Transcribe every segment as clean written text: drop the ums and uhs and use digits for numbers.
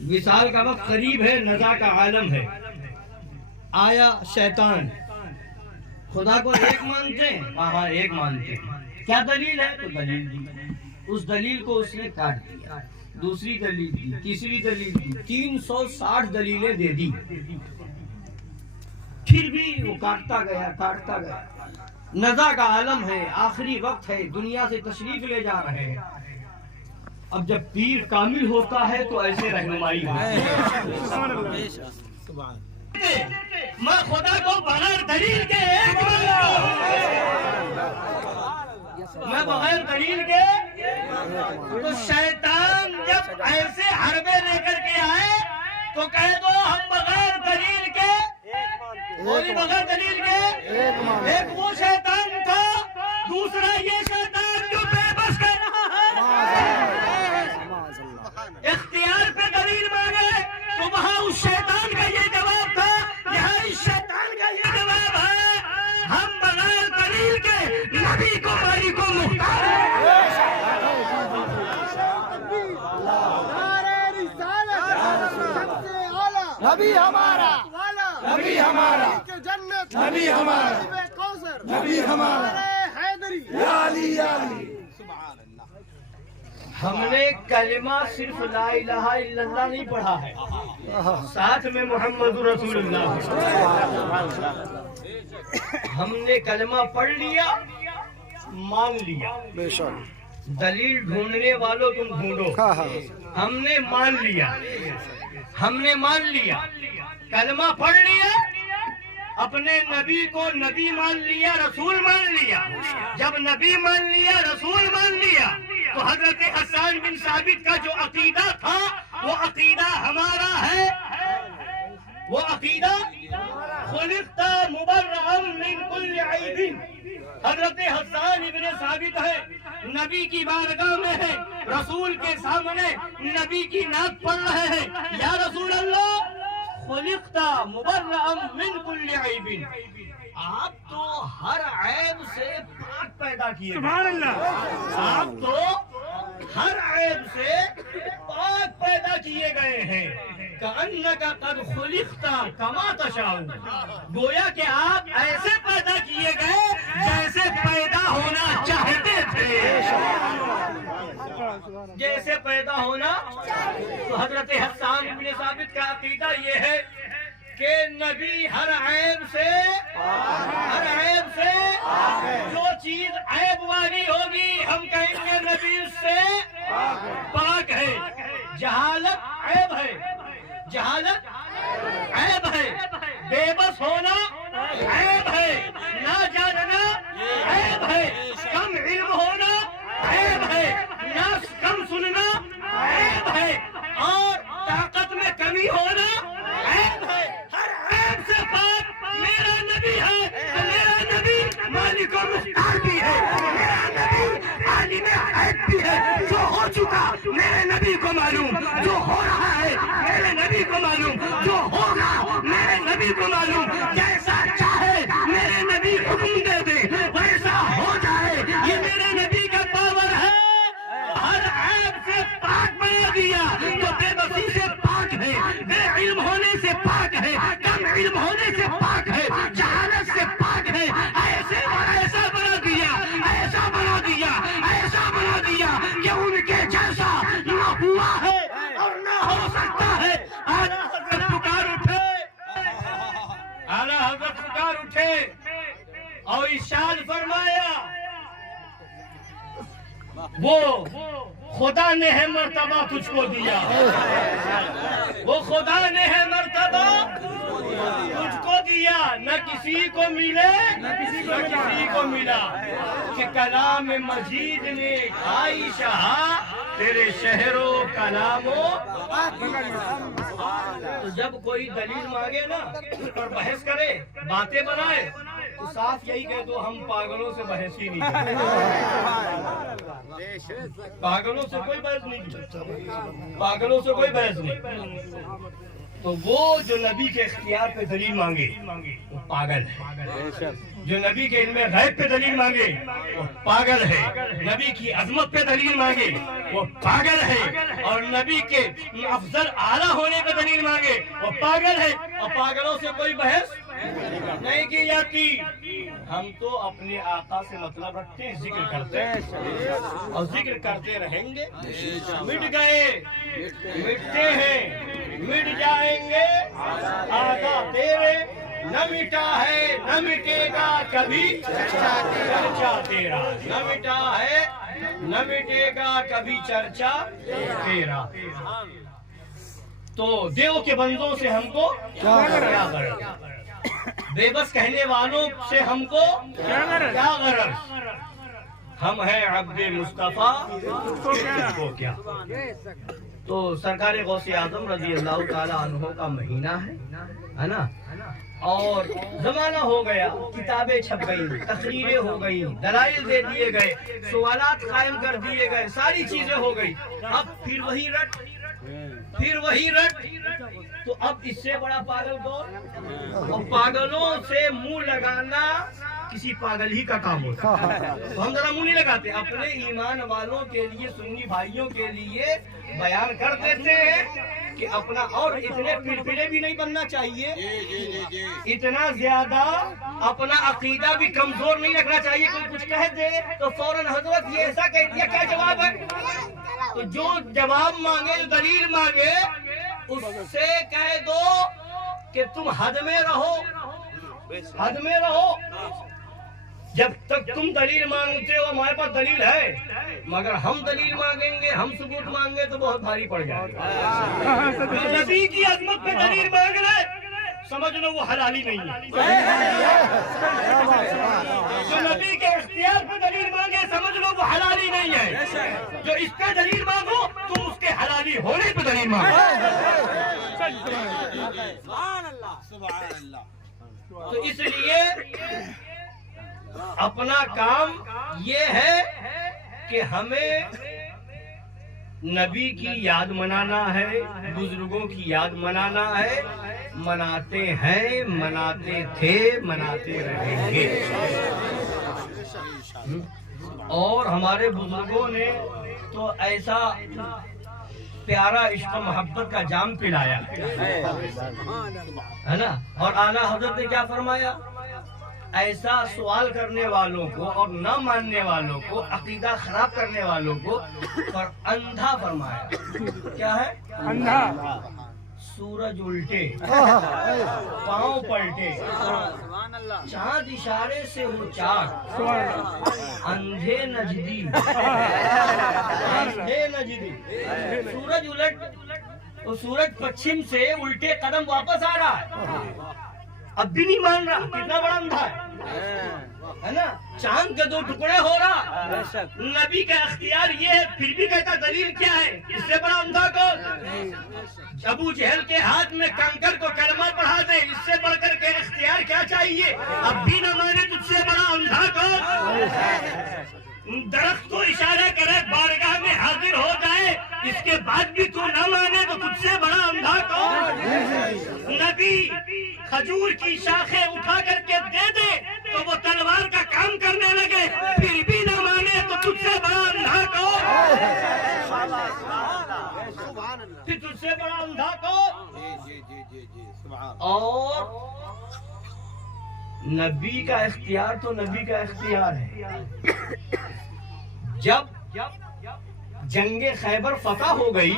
وصال کا وقت قریب ہے، نزا کا عالم ہے. آیا شیطان. خدا کو ایک مانتے ہیں؟ ہاں ایک مانتے ہیں. کیا دلیل ہے؟ تو دلیل دی. اس دلیل کو اس نے کاٹ دیا. دوسری دلیل دی، تیسری دلیل دی، 360 دلیلیں دے دی. پھر بھی وہ کاٹتا گیا. نزا کا عالم ہے، آخری وقت ہے، دنیا سے تشریف لے جا رہے ہیں. اب جب پیر کامل ہوتا ہے تو ایسے رہنمائی ہوتی ہے. میں خدا کو بغیر دلیل کے ایک مانتا ہوں. میں بغیر دلیل کے. تو شیطان جب ایسے حربے لے کر کے آئے تو کہہ دو ہم بغیر دلیل کے. بولی بغیر دلیل کے. ایک وہ شیطان تھا، دوسرا یہ شیطان جو بے بس کر رہا ہے. اختیار پہ دلیل مانگے تو وہاں اس شیطان کا یہ جواب تھا، یہاں اس شیطان کا یہ جواب ہے ہم بغیر دلیل کے نبی کو مالی کو مختار ہیں. نبی ہمارا، نبی ہمارا، جنت نبی ہمارا، نبی ہمارا، حیدری. یا علی یا علی. ہم نے کلمہ صرف لا الہ الا اللہ نہیں پڑھا ہے، ساتھ میں محمد رسول اللہ. ہم نے کلمہ پڑھ لیا، مان لیا. بے شک. دلیل ڈھونڈنے والوں تم ڈھونڈو. ہم نے مان لیا، ہم نے مان لیا، کلمہ پڑھ لیا، اپنے نبی کو نبی مان لیا، رسول مان لیا. جب نبی مان لیا، رسول مان لیا، تو حضرت حسان بن ثابت کا جو عقیدہ تھا وہ عقیدہ ہمارا ہے. وہ عقیدہ خلقت مبرئا من کل عیب. حضرت حسان ابن ثابت ہے، نبی کی بارگاہ میں ہے، رسول کے سامنے نبی کی نعت پڑھ رہے ہیں. یا رسول اللہ خلقت مبرئا من کل عیب. آپ تو ہر عیب سے پاک پیدا کیے. سبحان اللہ. آپ تو ہر عیب سے پاک پیدا کیے گئے ہیں. کأنک قد خلقت کما تشاء. گویا کہ آپ ایسے پیدا کیے گئے جیسے پیدا ہونا چاہتے تھے. جیسے پیدا ہونا. تو حضرت حسان بن ثابت کا عقیدہ یہ ہے کہ نبی ہر عیب سے جو چیز عیب والی ہوگی ہم کہیں گے نبی اس سے پاک ہے. جہالت عیب ہے، جہالت عیب ہے، بے بس ہونا عیب ہے، نہ جاننا عیب ہے، کم علم ہونا عیب ہے، نہ کم سننا عیب ہے، اور طاقت میں کمی ہونا عیب ہے. ہر عیب سے پاک میرا نبی ہے. میرا نبی مالک و مختار بھی ہے، میرا نبی عالم غیب بھی ہے. جو ہو چکا میرے نبی کو معلوم، جو ہو رہا ہے میرے نبی کو معلوم، جو ہوگا میرے نبی کو معلوم. جیسا چاہے میرے نبی حکم دے دے ویسا ہو جائے. یہ میرے نبی کا پاور ہے. ہر عیب سے پاک بنا دیا. تو بے بسی سے پاک ہے، بے علم ہونے سے پاک ہے، کم علم ہونے سے پاک ہے، جہالت سے پاک ہے. ایسے اور ایسا بنا دیا، ایسا بنا دیا، ایسا بنا دیا کہ ان کے جیسا نہ ہوا ہے اور نہ ہو سکتا ہے. اعلیٰ حضرت پکار اٹھے، اعلیٰ حضرت پکار اٹھے اور ارشاد فرمایا وہ خدا نے ہے مرتبہ تجھ کو دیا. وہ خدا نے ہے مرتبہ تجھ کو دیا. نہ کسی کو ملے نہ کسی کو ملا کہ کلام مجید نے کھائی شہا تیرے شہر و کلام و. تو جب کوئی دلیل مانگے نا اور بحث کرے، باتیں بنائے، تو صاف یہی کہہ دو ہم پاگلوں سے بحث ہی نہیں کرتے. پاگلوں سے کوئی بحث نہیں، پاگلوں سے کوئی بحث نہیں. تو وہ جو نبی کے اختیار پہ دلیل مانگے وہ پاگل ہے، جو نبی کے علم غیب پہ دلیل مانگے وہ پاگل ہے، نبی کی عظمت پہ دلیل مانگے وہ پاگل ہے، اور نبی کے افضل اعلیٰ ہونے پہ دلیل مانگے وہ پاگل ہے، اور پاگلوں سے کوئی بحث نہیں کی جاتی۔ ہم تو اپنے آقا سے مطلب رکھتے ہیں، ذکر کرتے ہیں اور ذکر کرتے رہیں گے۔ مٹ گئے مٹتے ہیں مٹ جائیں گے آقا تیرے، نہ مٹا ہے نہ مٹے گا کبھی چرچا تیرا، نہ مٹا ہے نہ مٹے گا کبھی چرچا تیرا۔ تو دیو کے بندوں سے ہم کو کیا غرض، بے بس کہنے والوں سے ہم کو کیا غرض، ہم ہیں عبد مصطفیٰ کو کیا۔ تو سرکار غوث اعظم رضی اللہ تعالیٰ عنہ کا مہینہ ہے نا، اور زمانہ ہو گیا، کتابیں چھپ گئی، تقریریں ہو گئی، دلائل دے دیے گئے، سوالات قائم کر دیے گئے، ساری چیزیں ہو گئی، اب پھر وہی رٹ پھر وہی رٹ۔ تو اب اس سے بڑا پاگل کون؟ اور پاگلوں سے منہ لگانا کسی پاگل ہی کا کام ہوتا ہے، تو ہم ذرا منہ نہیں لگاتے، اپنے ایمان والوں کے لیے، سنی بھائیوں کے لیے بیان کر دیتے ہیں کہ اپنا، اور اتنے پڑپڑے بھی نہیں بننا چاہیے، اتنا زیادہ اپنا عقیدہ بھی کمزور نہیں رکھنا چاہیے، کوئی کچھ کہہ دے تو فوراً حضرت یہ ایسا کہہ دیا، کیا جواب ہے؟ تو جو جواب مانگے، جو دلیل مانگے، اس سے کہہ دو کہ تم حد میں رہو، حد میں رہو۔ جب تک تم دلیل مانگتے ہو ہمارے پاس دلیل ہے، مگر ہم دلیل مانگیں گے، ہم ثبوت مانگے تو بہت بھاری پڑ جائے گا۔ جو نبی کی عظمت پہ دلیل مانگ رہے سمجھ لو وہ حلالی نہیں ہے، جو نبی کے اختیار پہ دلیل مانگے سمجھ لو وہ حلالی نہیں ہے، جو اس پہ دلیل مانگو تم اس کے حلالی ہونے پہ دلیل مانگو۔ تو اس لیے اپنا کام یہ ہے کہ ہمیں نبی کی یاد منانا ہے، بزرگوں کی یاد منانا ہے، مناتے ہیں، مناتے تھے، مناتے رہیں گے۔ اور ہمارے بزرگوں نے تو ایسا پیارا عشق و محبت کا جام پلایا ہے نا، اور اعلیٰ حضرت نے کیا فرمایا؟ ایسا سوال کرنے والوں کو اور نہ ماننے والوں کو، عقیدہ خراب کرنے والوں کو پر اندھا فرمایا۔ کیا ہے؟ اندھا۔ سورج الٹے، پاؤں پلٹے، چاند اشارے سے ہو چاک، اندھے نجدی، اندھے نجدی۔ سورج الٹ، سورج پچھم سے الٹے قدم واپس آ رہا ہے، اب بھی نہیں مان رہا، کتنا بڑا اندھا ہے نا، چاند کے دو ٹکڑے ہو رہا، نبی کا اختیار یہ ہے، پھر بھی کہتا دلیل کیا ہے؟ اس سے بڑا اندھا کون؟ ابو جہل کے ہاتھ میں کنکر کو کلمہ پڑھا دے، اس سے بڑھ کر کے اختیار کیا چاہیے؟ اب بھی نہ مانے، تجھ سے بڑا اندھا کون؟ درخت کو اشارہ کرے، بارگاہ میں حاضر ہو جائے، اس کے بعد بھی تو نہ مانے تو تجھ سے بڑا اندھا کون؟ نبی کھجور کی شاخیں اٹھا کر کے دے دے تو وہ تلوار کا کام کرنے لگے، پھر بھی نہ مانے تو تجھ سے بڑا اندھا کون؟ پھر تجھ سے بڑا اندھا کون؟ اور نبی کا اختیار تو نبی کا اختیار ہے۔ جب جنگ خیبر فتح ہو گئی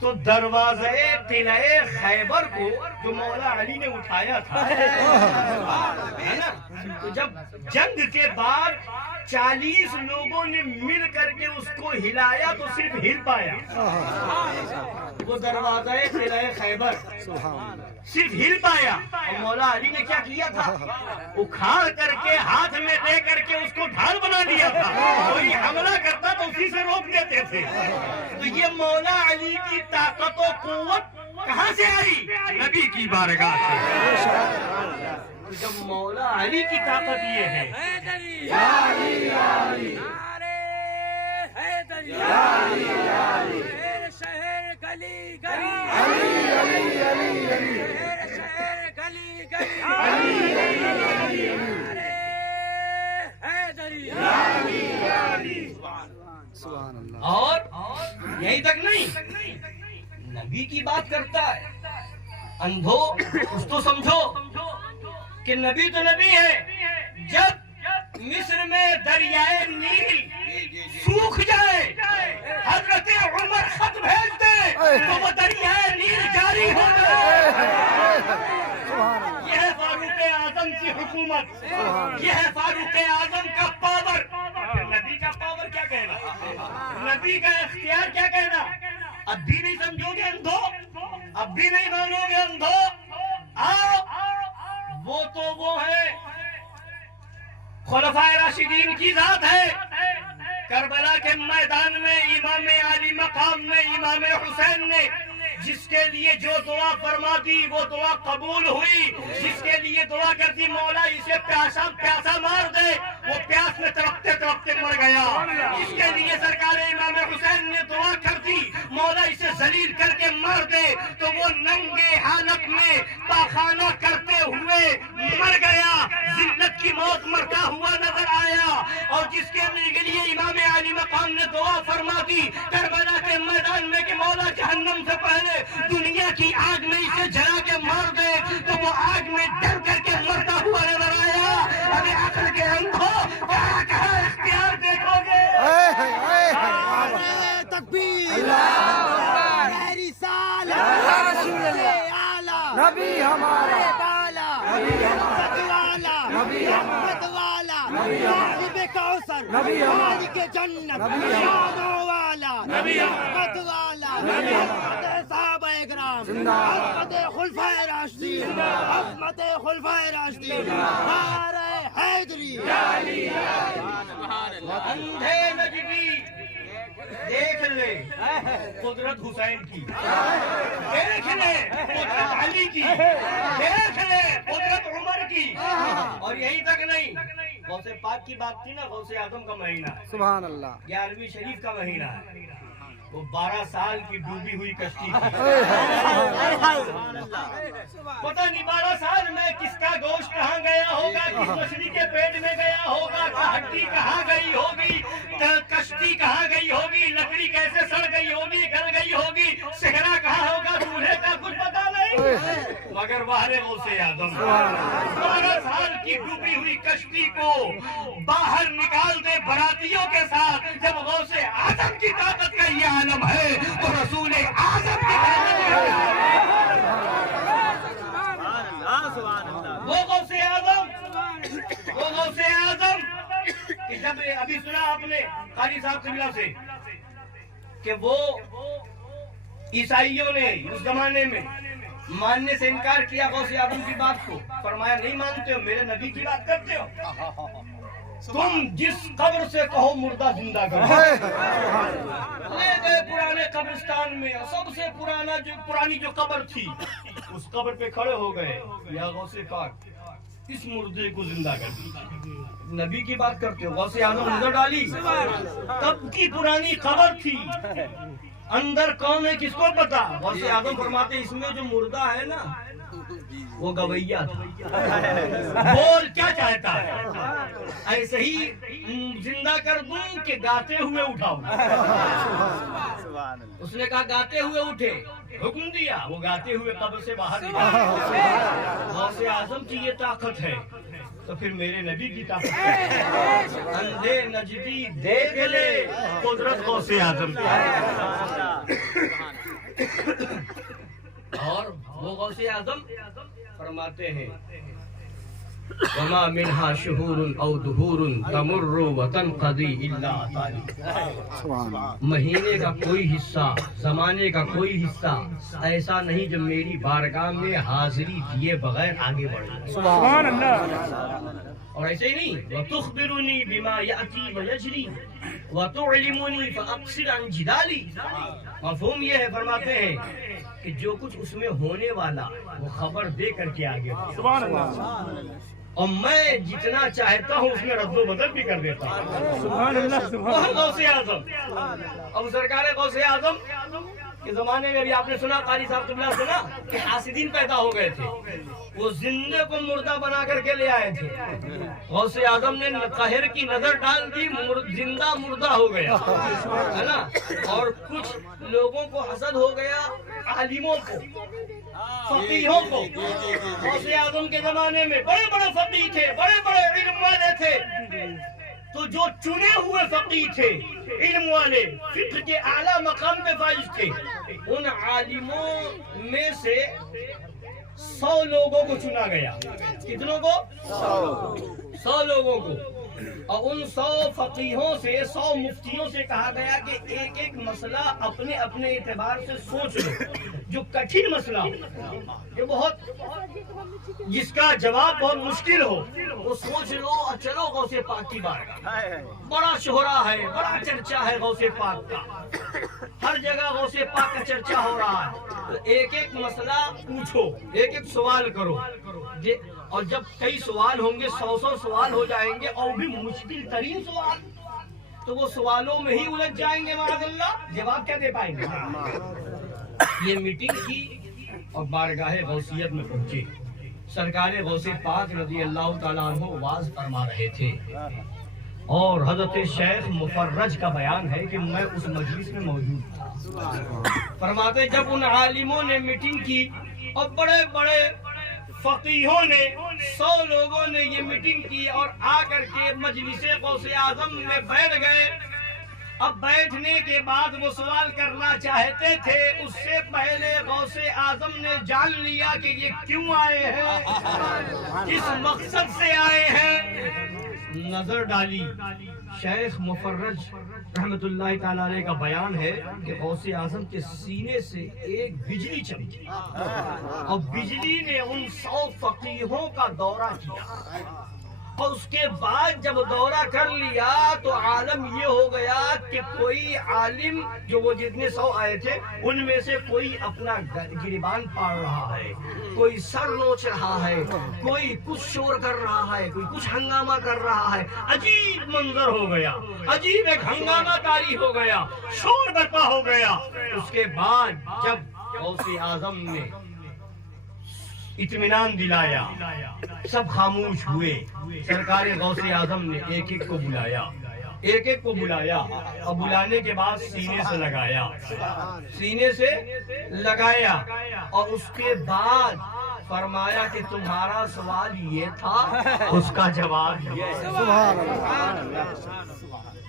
تو دروازے قلعے خیبر کو جو مولا علی نے اٹھایا تھا، ہے نا، تو جب جنگ کے بعد 40 لوگوں نے مل کر کے اس کو ہلایا تو صرف ہل پایا وہ دروازہ قلعہ خیبر، صرف ہل پایا۔ اور مولا علی نے کیا کیا تھا؟ اکھاڑ کر کے ہاتھ میں لے کر کے اس کو ڈھال بنا دیا تھا، کوئی حملہ کرتا تو اسی سے روک دیتے تھے۔ تو یہ مولا علی کی طاقت و قوت کہاں سے آئی؟ نبی کی بارگاہ سے۔ جب مولا علی کی طاقت یہ ہے، علی نبی کی بات کرتا ہے. اندھو کچھ تو سمجھو کہ نبی تو نبی ہے. جب مصر میں دریائے نیل سوکھ جائے, حضرت عمر خط بھیج دے تو وہ دریائے نیل جاری ہو جائے. یہ ہے فاروق اعظم کی حکومت, یہ ہے فاروق اعظم کا پاور. نبی کا پاور کیا کہنا, نبی کا اختیار کیا کہنا. اب بھی نہیں سمجھو گے اندھو, اب بھی نہیں مانو گے اندھو. آؤ, وہ تو وہ ہے, خلفائے راشدین کی ذات ہے. کربلا کے میدان میں امام علی مقام نے, امام حسین نے جس کے لیے جو دعا فرما دی وہ دعا قبول ہوئی. جس کے لیے دعا کرتی مولا اسے پیاسا مار دے, وہ پیاس میں تڑپتے تڑپتے مر گیا. جس کے لیے سرکار امام حسین نے دعا کر دی مولا اسے ذلیل کر کے مار دے, تو وہ ننگے حالت میں پاخانہ کرتے ہوئے مر گیا. ذلت کی موت مرتا ہوا نظر آیا. اور جس کے لیے امام علی مقام نے دعا فرما دی کربلا کے میدان میں کہ مولا جہنم سے پہلے دنیا کی آگ میں اسے جلا کے مار دے, تو وہ آگ میں ڈر کر کے مرتا ہوا نظر آیا. ابھی عقل کے اندھو کہاں کہاں اختیار دیکھو گے. تکبیر, نبی ہمارا, نبی ہمارا, مالک جنت, والا, صحابہ اکرام, خلفائے راشدین, خلفائے راشدین, نعرہ حیدری. اندھے نجمی دیکھ لے قدرت حسین کی, دیکھ لے قدرت علی کی, دیکھ لے قدرت عمر کی. اور یہی تک نہیں, غوث پاک کی بات تھی نا, غوث اعظم کا مہینہ ہے, سبحان اللہ, 11ویں شریف کا مہینہ ہے. وہ 12 سال کی ڈوبی ہوئی کشتی تھی. پتہ نہیں 12 سال میں کس کا گوشت کہاں گیا ہوگا, کس مچھلی کے پیٹ میں گیا ہوگا, ہڈی کہاں گئی ہوگی, کشتی کہاں گئی ہوگی, لکڑی کیسے سڑ گئی ہوگی, گل گئی ہوگی, صحرا کہاں ہوگا, چولہے کا کچھ پتہ نہیں. مگر واہر غوث اعظم 12 سال کی ڈوبی ہوئی کشتی کو باہر نکال دے براتیوں کے ساتھ. جب غوث اعظم کی طاقت کا یہ عالم ہے تو رسول اعظم کی طاقت ہے. وہ غوث اعظم کہ جب ابھی سنا آپ نے قاری صاحب قبلہ سے کہ وہ عیسائیوں نے اس زمانے میں ماننے سے انکار کیا غوث اعظم کی بات کو, فرمایا نہیں مانتے ہو, میرے نبی کی بات کرتے ہو, تم جس قبر سے کہو مردہ زندہ کرو. لے گئے پرانے قبرستان میں, سب سے پرانی جو قبر تھی اس قبر پہ کھڑے ہو گئے, یا غوث پاک اس مردے کو زندہ کر دی. نبی کی بات کرتے ہو, غوث اعظم نظر ڈالی, کب کی پرانی قبر تھی, اندر کون ہے کس کو پتا. غوث اعظم فرماتے اس میں جو مردہ ہے نا وہ گویا تھا, بول کیا چاہتا ہے, ایسے ہی زندہ کر دوں کہ گاتے ہوئے اٹھاؤں. اس نے کہا گاتے ہوئے اٹھے, حکم دیا, وہ گاتے ہوئے قبر سے باہر نکلے. غوث اعظم کی یہ طاقت ہے تو پھر میرے نبی کی طاقت ہے. اندھے نجدی دیکھ لے قدرت غوث اعظم کی. اور وہ غوث اعظم فرماتے ہیں وما منها شهور او دهور تمر وتنقضي الا تالي. مہینے کا کوئی حصہ, زمانے کا کوئی حصہ ایسا نہیں جو میری بارگاہ میں حاضری دیے بغیر آگے بڑھے. سبحان اللہ. اور ایسے ہی نہیں, وتخبرني بما ياتي ويجري وتعلمني فاقصر عن جدالي. مفہوم یہ ہے, فرماتے ہیں کہ جو کچھ اس میں ہونے والا وہ خبر دے کر کے آگے. سبحان اللہ. اور میں جتنا چاہتا ہوں اس میں رد و بدل بھی کر دیتا ہوں. سبحان اللہ. غوث اعظم. اب سرکار غوث اعظم کے زمانے میں بھی آپ نے سنا، قاری صاحب قبلہ سنا کہ حاسدین پیدا ہو گئے تھے، وہ زندے کو مردہ بنا کر کے لے آئے تھے، غوث اعظم نے قہر کی نظر ڈال دی، زندہ مردہ ہو گیا ہے نا۔ اور کچھ لوگوں کو حسد ہو گیا، عالموں کو، فقیہوں کو۔ غوث اعظم کے زمانے میں بڑے بڑے فقیہ تھے، بڑے بڑے علم والے تھے، تو جو چنے ہوئے فقیہ تھے، علم والے، فقہ کے اعلیٰ مقام پہ فائز تھے، ان عالموں میں سے 100 لوگوں کو چنا گیا۔ کتنوں کو؟ 100 لوگوں کو۔ اور ان 100 فقیہوں سے، 100 مفتیوں سے کہا گیا کہ ایک ایک مسئلہ اپنے اپنے اعتبار سے سوچ لو، جو کٹھن مسئلہ ہو، جو بہت جس کا جواب بہت مشکل ہو، وہ سوچ لو اور چلو غوث پاک کی بارگاہ۔ بڑا شہرا ہے، بڑا چرچا ہے غوث پاک کا، ہر جگہ غوث پاک کا چرچا ہو رہا ہے، تو ایک ایک مسئلہ پوچھو، ایک ایک سوال کرو، اور جب کئی سوال ہوں گے، 100 سوال ہو جائیں گے، اور بھی مشکل ترین سوال، تو وہ سوالوں میں ہی الجھ جائیں گے، معاذ اللہ، جواب کیا دے پائیں گے؟ یہ میٹنگ کی اور بارگاہ غوثیت میں پہنچے، سرکار غوث پاک رضی اللہ تعالیٰ عنہ واز فرما رہے تھے، اور حضرت شیخ مفرج کا بیان ہے کہ میں اس مجلس میں موجود تھا۔ فرماتے جب ان عالموں نے میٹنگ کی اور بڑے بڑے فقیہوں نے، 100 لوگوں نے یہ میٹنگ کی اور آ کر کے مجلس غوث اعظم میں بیٹھ گئے، اب بیٹھنے کے بعد وہ سوال کرنا چاہتے تھے، اس سے پہلے غوث اعظم نے جان لیا کہ یہ کیوں آئے ہیں، کس مقصد سے آئے ہیں۔ نظر ڈالی، شیخ مفرج رحمت اللہ تعالیٰ علیہ کا بیان ہے کہ غوث اعظم کے سینے سے ایک بجلی چمکی، اور بجلی نے ان 100 فقیہوں کا دورہ کیا، اور اس کے بعد جب دورہ کر لیا تو عالم یہ ہو گیا کہ کوئی عالم، جو وہ جتنے 100 آئے تھے ان میں سے کوئی اپنا گریبان پاڑ رہا ہے، کوئی سر نوچ رہا ہے، کوئی کچھ شور کر رہا ہے، کوئی کچھ ہنگامہ کر رہا ہے۔ عجیب منظر ہو گیا، عجیب ایک ہنگامہ کاری ہو گیا، شور برپا ہو گیا۔ اس کے بعد جب غوث اعظم نے اطمینان دلایا، سب خاموش ہوئے، سرکار غوث اعظم نے ایک ایک کو بلایا، ایک ایک کو بلایا، اور بلانے کے بعد سینے سے لگایا، سینے سے لگایا، اور اس کے بعد فرمایا کہ تمہارا سوال یہ تھا، اس کا جواب یہ ہے۔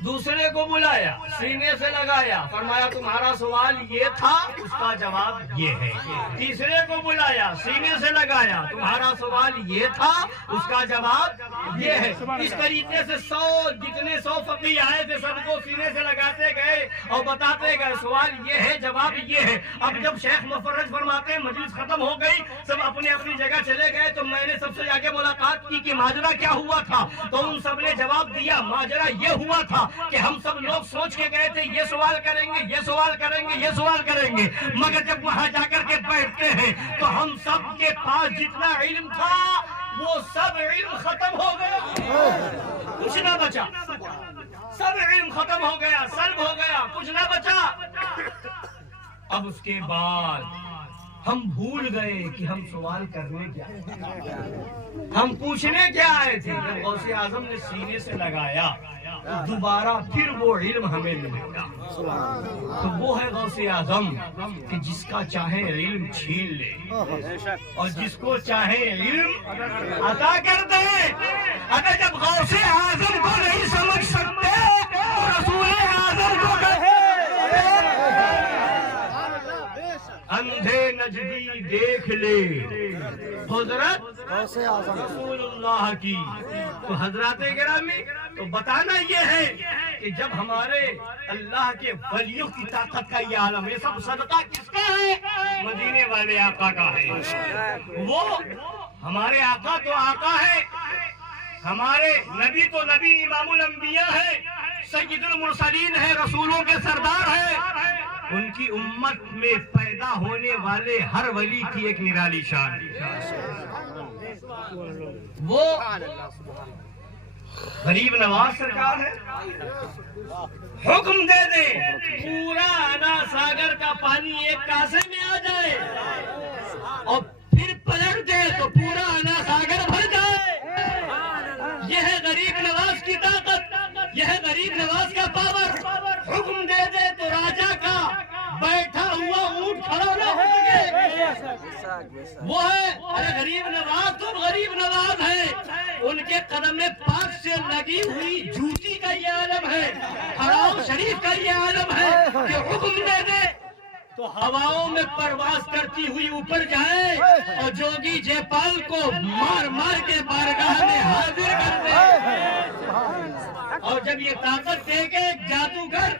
دوسرے کو بلایا، سینے سے لگایا، فرمایا تمہارا سوال یہ تھا، اس کا جواب یہ ہے۔ تیسرے کو بلایا، سینے سے لگایا، تمہارا سوال یہ تھا، اس کا جواب یہ ہے۔ اس طریقے سے 100 فقیہ آئے تھے، سب کو سینے سے لگاتے گئے اور بتاتے گئے سوال یہ ہے، جواب یہ ہے۔ اب جب شیخ مفرج فرماتے ہیں مجلس ختم ہو گئی، سب اپنی اپنی جگہ چلے گئے، تو میں نے سب سے جا کے ملاقات کی کہ ماجرا کیا ہوا تھا، تو ان سب نے جواب دیا ماجرا یہ ہوا تھا کہ ہم سب لوگ سوچ کے گئے تھے یہ سوال کریں گے، یہ سوال کریں گے، یہ سوال کریں گے، مگر جب وہاں جا کر کے بیٹھتے ہیں تو ہم سب کے پاس جتنا علم تھا وہ سب علم ختم ہو گیا، کچھ نہ بچا، سب علم ختم ہو گیا، سلب ہو گیا، کچھ نہ بچا۔ اب اس کے بعد ہم بھول گئے کہ ہم سوال کرنے کیا آئے، ہم پوچھنے کیا آئے تھے۔ جب غوث اعظم نے سینے سے لگایا دوبارہ پھر وہ علم ہمیں ملے گا، تو وہ ہے غوث اعظم کہ جس کا چاہے علم چھین لے اور جس کو چاہے علم عطا کر دے۔ اگر جب غوث اعظم کو نہیں سمجھ سکتے تو رسول اعظم کو کہے اندھے نجدی دیکھ لے حضرت رسول اللہ کی۔ تو حضرات گرامی، تو بتانا یہ ہے کہ جب ہمارے اللہ کے ولیوں کی طاقت کا یہ عالم، یہ سب صدقہ کس کا ہے؟ مدینے والے آقا کا ہے۔ وہ ہمارے آقا تو آقا ہے، ہمارے نبی تو نبی امام الانبیاء ہے، سید المرسلین ہے، رسولوں کے سردار ہے۔ ان کی امت میں پیدا ہونے والے ہر ولی کی ایک نرالی شان، وہ غریب نواز سرکار ہے، حکم دے دے پورا انا ساگر کا پانی ایک کاسے میں آ جائے اور پھر پلٹ دے تو پورا انا ساگر بھر جائے۔ یہ ہے غریب نواز کی طاقت، یہ ہے غریب نواز کا پاور۔ حکم دے دے تو راجا کا بیٹھا ہوا اونٹ کھڑا نہ ہو سکے۔ وہ ہے، ارے غریب نواز تو غریب نواز ہے، ان کے قدم پاک سے لگی ہوئی جوتی کا یہ عالم ہے، حرام شریف کا یہ عالم ہے کہ حکم دے دے تو ہواؤں میں پرواز کرتی ہوئی اوپر جائے اور جوگی جے پال کو مار مار کے بارگاہ میں حاضر کر دے۔ اور جب یہ طاقت دے گے جادوگر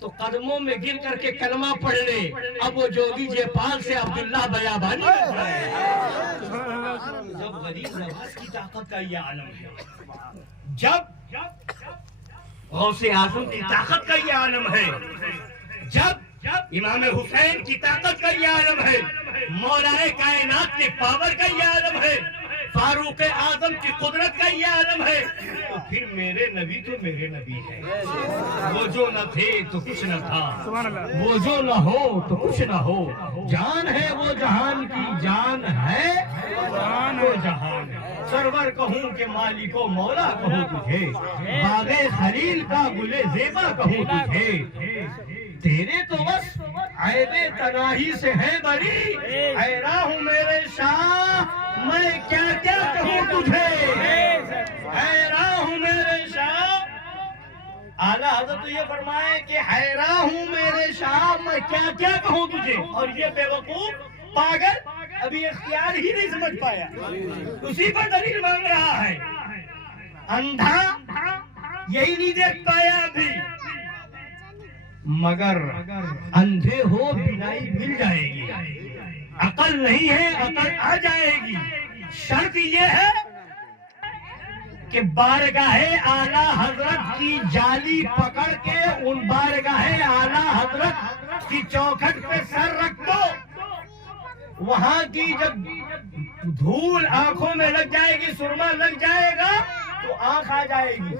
تو قدموں میں گر کر کے کلمہ پڑھ لے۔ اب وہ جوگی جے پال سے عبداللہ بیابانی بن رہے ہیں۔ جب غریب نواز کی طاقت کا یہ عالم ہے، جب غوث اعظم کی طاقت کا یہ عالم ہے، جب امام حسین کی طاقت کا یہ عالم ہے، مولا کائنات کے پاور کا یہ عالم ہے، فاروق اعظم کی قدرت کا یہ عالم ہے، تو پھر میرے نبی تو میرے نبی ہے۔ وہ جو نہ تھے تو کچھ نہ تھا، وہ جو نہ ہو تو کچھ نہ ہو، جان ہے وہ جہان کی جان ہے وہ جہان ہے۔ سرور کہوں کہ مالک و مولا کہوں تجھے، باغ خلیل کا گل زیبا کہوں تجھے، تیرے تو بس عیب تناہی سے ہے بری، حیران ہوں میرے شاہ میں کیا کیا کہوں تجھے، حیران ہوں میرے شاہ۔ اعلیٰ حضرت یہ فرمائے کہ حیران ہوں میرے شاہ میں کیا کیا کہوں تجھے، اور یہ بے وقوف پاگل ابھی اختیار ہی نہیں سمجھ پایا، اسی پر دلیل مانگ رہا ہے۔ اندھا یہی نہیں دیکھ پایا ابھی، مگر اندھے ہو بینائی مل جائے گی، عقل نہیں ہے عقل آ جائے گی۔ شرط یہ ہے کہ بارگاہ اعلیٰ حضرت کی جالی پکڑ کے ان بارگاہ اعلیٰ حضرت کی چوکھٹ پہ سر رکھ دو، وہاں کی جب دھول آنکھوں میں لگ جائے گی، سرما لگ جائے گا تو آنکھ آ جائے گی،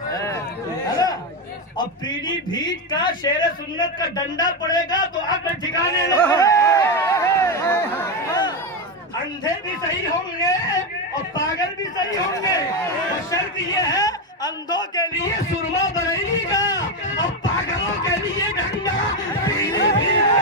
اور پیلی بھیٹ کا شیر سنت کا ڈنڈا پڑے گا تو عقل ٹھکانے لگے، اندھے بھی صحیح ہوں گے اور پاگل بھی صحیح ہوں گے۔ شرط یہ ہے اندھوں کے لیے سرما بریلی کا اور پاگلوں کے لیے ڈنڈا پیلی بھیٹ۔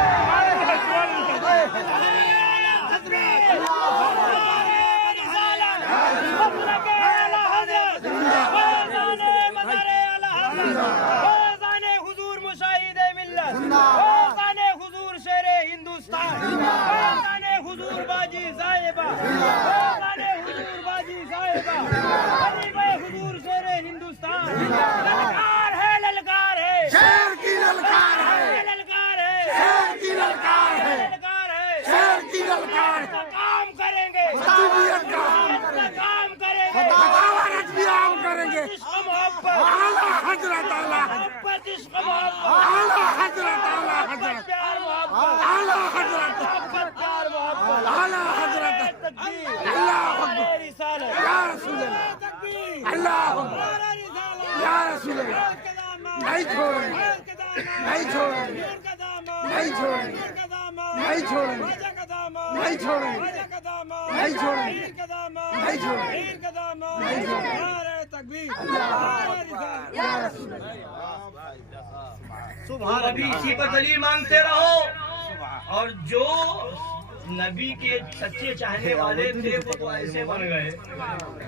ابھی اسی پر دلیل مانگتے رہو، اور جو نبی کے سچے چاہنے والے تھے وہ تو ایسے بن گئے،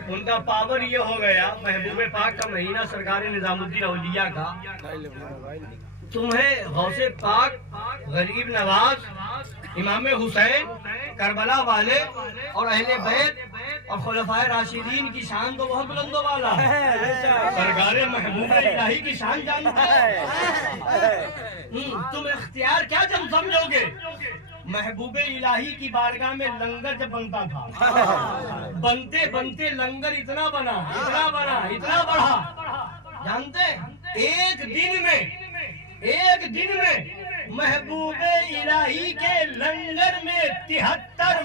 ان کا پاور یہ ہو گیا، محبوب پاک کا مہینہ سرکار نظام الدین اولیاء کا، تمہیں غوث پاک، غریب نواز، امام حسین، کربلا والے اور اہل بیت اور خلفائے راشدین کی شان تو بہت بلند و بالا ہے، سرکار محبوب الہی کی شان جانتا ہے، تم اختیار کیا جب سمجھو گے؟ محبوب الہی کی بارگاہ میں لنگر جب بنتا تھا، بنتے بنتے لنگر اتنا بنا، اتنا بنا، اتنا بڑھا، جانتے ایک دن میں محبوب الہی کے لنگر میں 73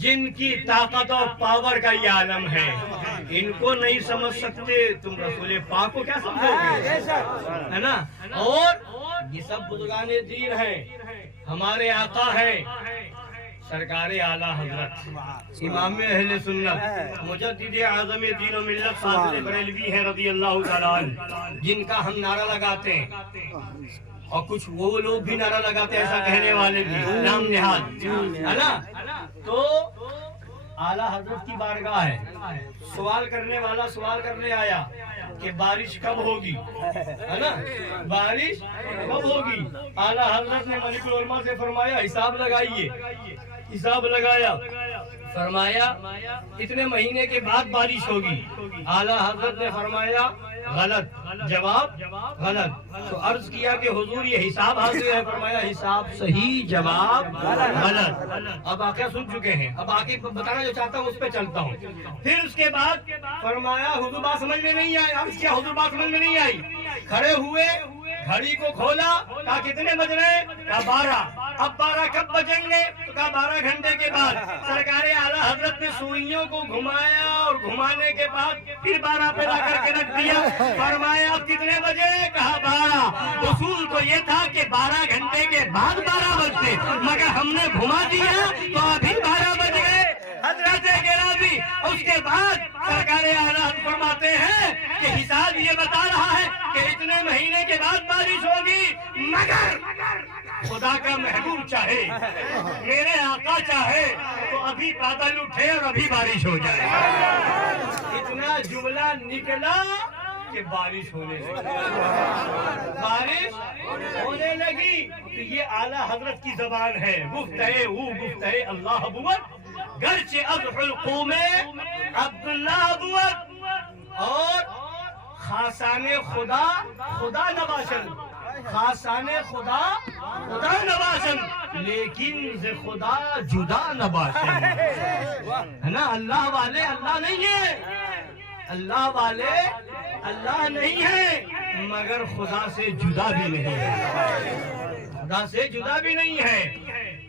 جن کی طاقت اور پاور کا یہ عالم ہے، ان کو نہیں سمجھ سکتے، تم رسول پاک کو کیا سمجھو گے؟ ہے نا؟ اور یہ سب بزرگان دین ہیں، ہمارے آقا ہیں سرکار اعلیٰ حضرت امام اہل سنت مجدد اعظم دین و ملت فاضل بریلوی ہیں رضی اللہ تعالیٰ عنہ، جن کا ہم نعرہ لگاتے ہیں، اور کچھ وہ لوگ بھی نعرہ لگاتے ہیں ایسا کہنے والے بھی نام نہاد، ہے نا؟ تو اعلیٰ حضرت کی بارگاہ ہے، سوال کرنے والا سوال کرنے آیا کہ بارش کب ہوگی، ہے نا؟ بارش کب ہوگی؟ اعلیٰ حضرت نے ملک العلماء سے فرمایا حساب لگائیے، حساب لگایا، فرمایا اتنے مہینے کے بعد بارش ہوگی۔ اعلیٰ حضرت نے فرمایا غلط، جواب غلط۔ تو عرض کیا کہ حضور یہ حساب حاضر ہے، فرمایا حساب صحیح، جواب غلط۔ اب واقعہ سن چکے ہیں، اب آگے بتانا جو چاہتا ہوں اس پہ چلتا ہوں۔ پھر اس کے بعد فرمایا حضور بات سمجھ میں نہیں آئی، عرض کیا حضور بات سمجھ میں نہیں آئی، کھڑے ہوئے، گھڑی کو کھولا، کہا کتنے بج رہے؟ کہا 12۔ اب 12 کب بجیں گے؟ تو کہا 12 گھنٹے کے بعد۔ سرکار اعلیٰ حضرت نے سوئیوں کو گھمایا اور گھمانے کے بعد پھر 12 پہ لا کر کے رکھ دیا، فرمایا اب کتنے بجے؟ کہا 12۔ اصول تو یہ تھا کہ 12 گھنٹے کے بعد 12 بجتے، مگر ہم نے گھما دیا تو ابھی 12 بج گئے۔ حضرت گرامی اس کے بعد سرکار اعلیٰ فرماتے ہیں کہ حساب یہ بتا رہا ہے کہ اتنے مہینے کے بعد بارش ہوگی، مگر خدا کا محبوب چاہے، میرے آقا چاہے تو ابھی بادل اٹھے اور ابھی بارش ہو جائے۔ اتنا جملہ نکلا کہ بارش ہونے لگی، بارش ہونے لگی۔ تو یہ اعلیٰ حضرت کی زبان ہے، گفتہ او گفتہ اللہ ابوت، گرچہ از حلقوم عبداللہ ابوت، اور خاصان خدا خدا نواشن، خاصان خدا خدا نواشن، لیکن ز خدا جدا نواشن، ہے نا؟ اللہ والے اللہ نہیں ہے، اللہ والے اللہ نہیں ہے، مگر خدا سے جدا بھی نہیں ہے، خدا سے جدا بھی نہیں ہے۔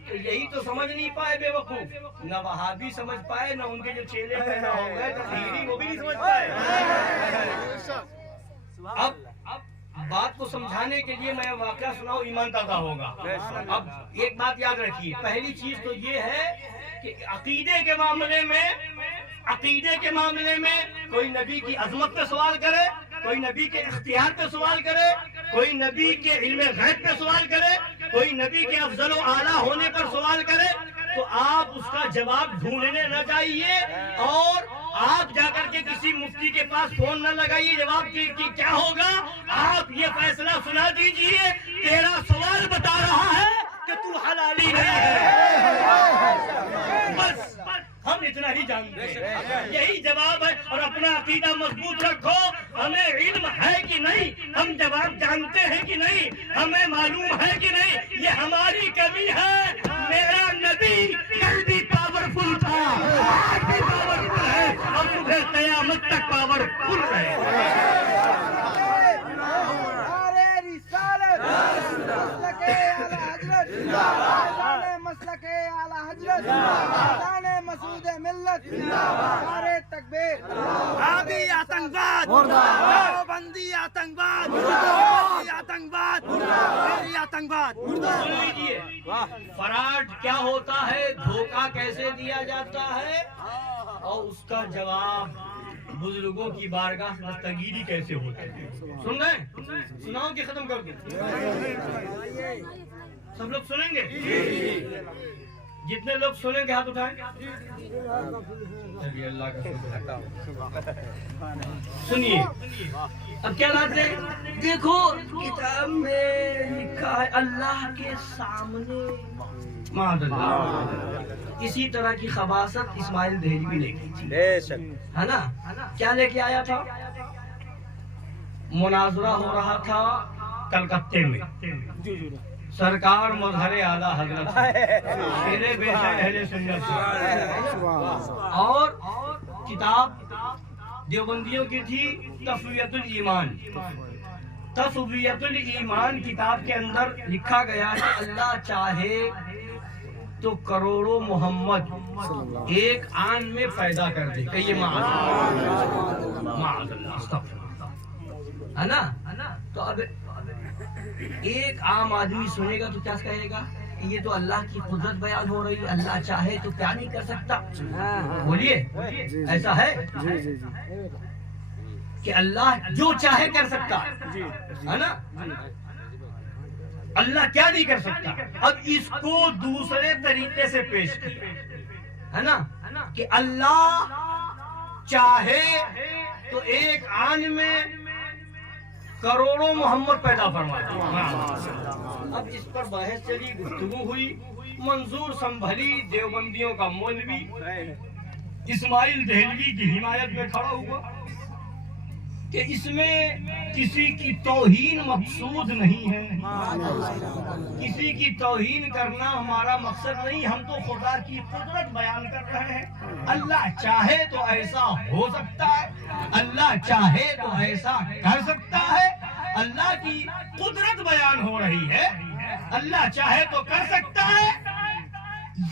تو یہی تو سمجھ نہیں پائے بے وقوف، نہ وہابی سمجھ پائے، نہ ان کے جو چیلے پیدا ہو گئے تخیری وہ بھی نہیں سمجھ پائے۔ اب بات کو سمجھانے کے لیے میں واقعہ سناؤں، ایمان تازہ ہوگا۔ اب ایک بات یاد رکھیے، پہلی چیز تو یہ ہے کہ عقیدے کے معاملے میں کوئی نبی کی عظمت پہ سوال کرے، کوئی نبی کے اختیار پہ سوال کرے، کوئی نبی کے علم غیب پہ سوال کرے، کوئی نبی کے افضل و اعلیٰ ہونے پر سوال کرے، تو آپ اس کا جواب ڈھونڈنے نہ جائیے، اور آپ جا کر کے کسی مفتی کے پاس فون نہ لگائیے جواب کی کیا ہوگا۔ آپ یہ فیصلہ سنا دیجئے، تیرا سوال بتا رہا ہے کہ تو حلالی نہیں ہے، بس ہم اتنا ہی جانتے ہیں، یہی جواب ہے۔ اور اپنا عقیدہ مضبوط رکھو، ہمیں علم ہے کہ نہیں، ہم جواب جانتے ہیں کہ نہیں، ہمیں معلوم ہے کہ نہیں، یہ ہماری کمی ہے۔ میرا نبی کل بھی پاورفل تھا، آج بھی پاورفل ہے، اور صبح قیامت تک پاورفل ہے۔ مسلک اعلیٰ حضرت شان مسعود ملت، نعرہ تکبیر، آبی آتنکواد، دیوبندی آتنکواد، آتنکواد، آتنکواد۔ سن لیجیے، فراڈ کیا ہوتا ہے، دھوکہ کیسے دیا جاتا ہے، اور اس کا جواب بزرگوں کی بارگاہ سے دستگیری کیسے ہوتی ہے۔ سن رہے؟ سناؤ کہ ختم کر دیں؟ سب لوگ سنیں گے؟ جتنے لوگ سنیں گے ہاتھ اٹھائیں۔ چلیے اللہ کا شکر ہے۔ سنیے اب کیا لاتے ہیں، دیکھو کتاب میں لکھا ہے اللہ کے سامنے معاذ اللہ۔ اسی طرح کی خباثت اسماعیل دہلوی نے کی تھی، ہے نا؟ کیا لے کے آیا تھا؟ مناظرہ ہو رہا تھا کلکتے میں، سرکار مظہر اعلیٰ حضرت میرے بیٹے اہل سنت، اور کتاب دیوبندیوں کی تھی تفویت الایمان۔ تفویت الایمان کتاب کے اندر لکھا گیا ہے اللہ چاہے تو کروڑوں محمد ایک آن میں پیدا کر دے، کہیے معاذ اللہ، استغفر اللہ، ہے نا؟ تو اب ایک عام آدمی سنے گا تو کیا کہے گا؟ یہ تو اللہ کی قدرت بیان ہو رہی ہے، اللہ چاہے تو کیا نہیں کر سکتا؟ بولیے، ایسا ہے کہ اللہ جو چاہے کر سکتا ہے نا؟ اللہ کیا نہیں کر سکتا؟ اب اس کو دوسرے طریقے سے پیش کیا ہے نا کہ اللہ چاہے تو ایک آن میں کروڑوں محمد پیدا فرما دے۔ اب اس پر بحث چلی، گفتگو ہوئی، منظور سنبھلی دیوبندیوں کا مولوی اسماعیل دہلوی کی حمایت میں کھڑا ہوا کہ اس میں کسی کی توہین مقصود نہیں ہے، کسی کی توہین کرنا ہمارا مقصد نہیں، ہم تو خدا کی قدرت بیان کر رہے ہیں۔ اللہ چاہے تو ایسا ہو سکتا ہے، اللہ چاہے تو ایسا کر سکتا ہے، اللہ کی قدرت بیان ہو رہی ہے، اللہ چاہے تو کر سکتا ہے۔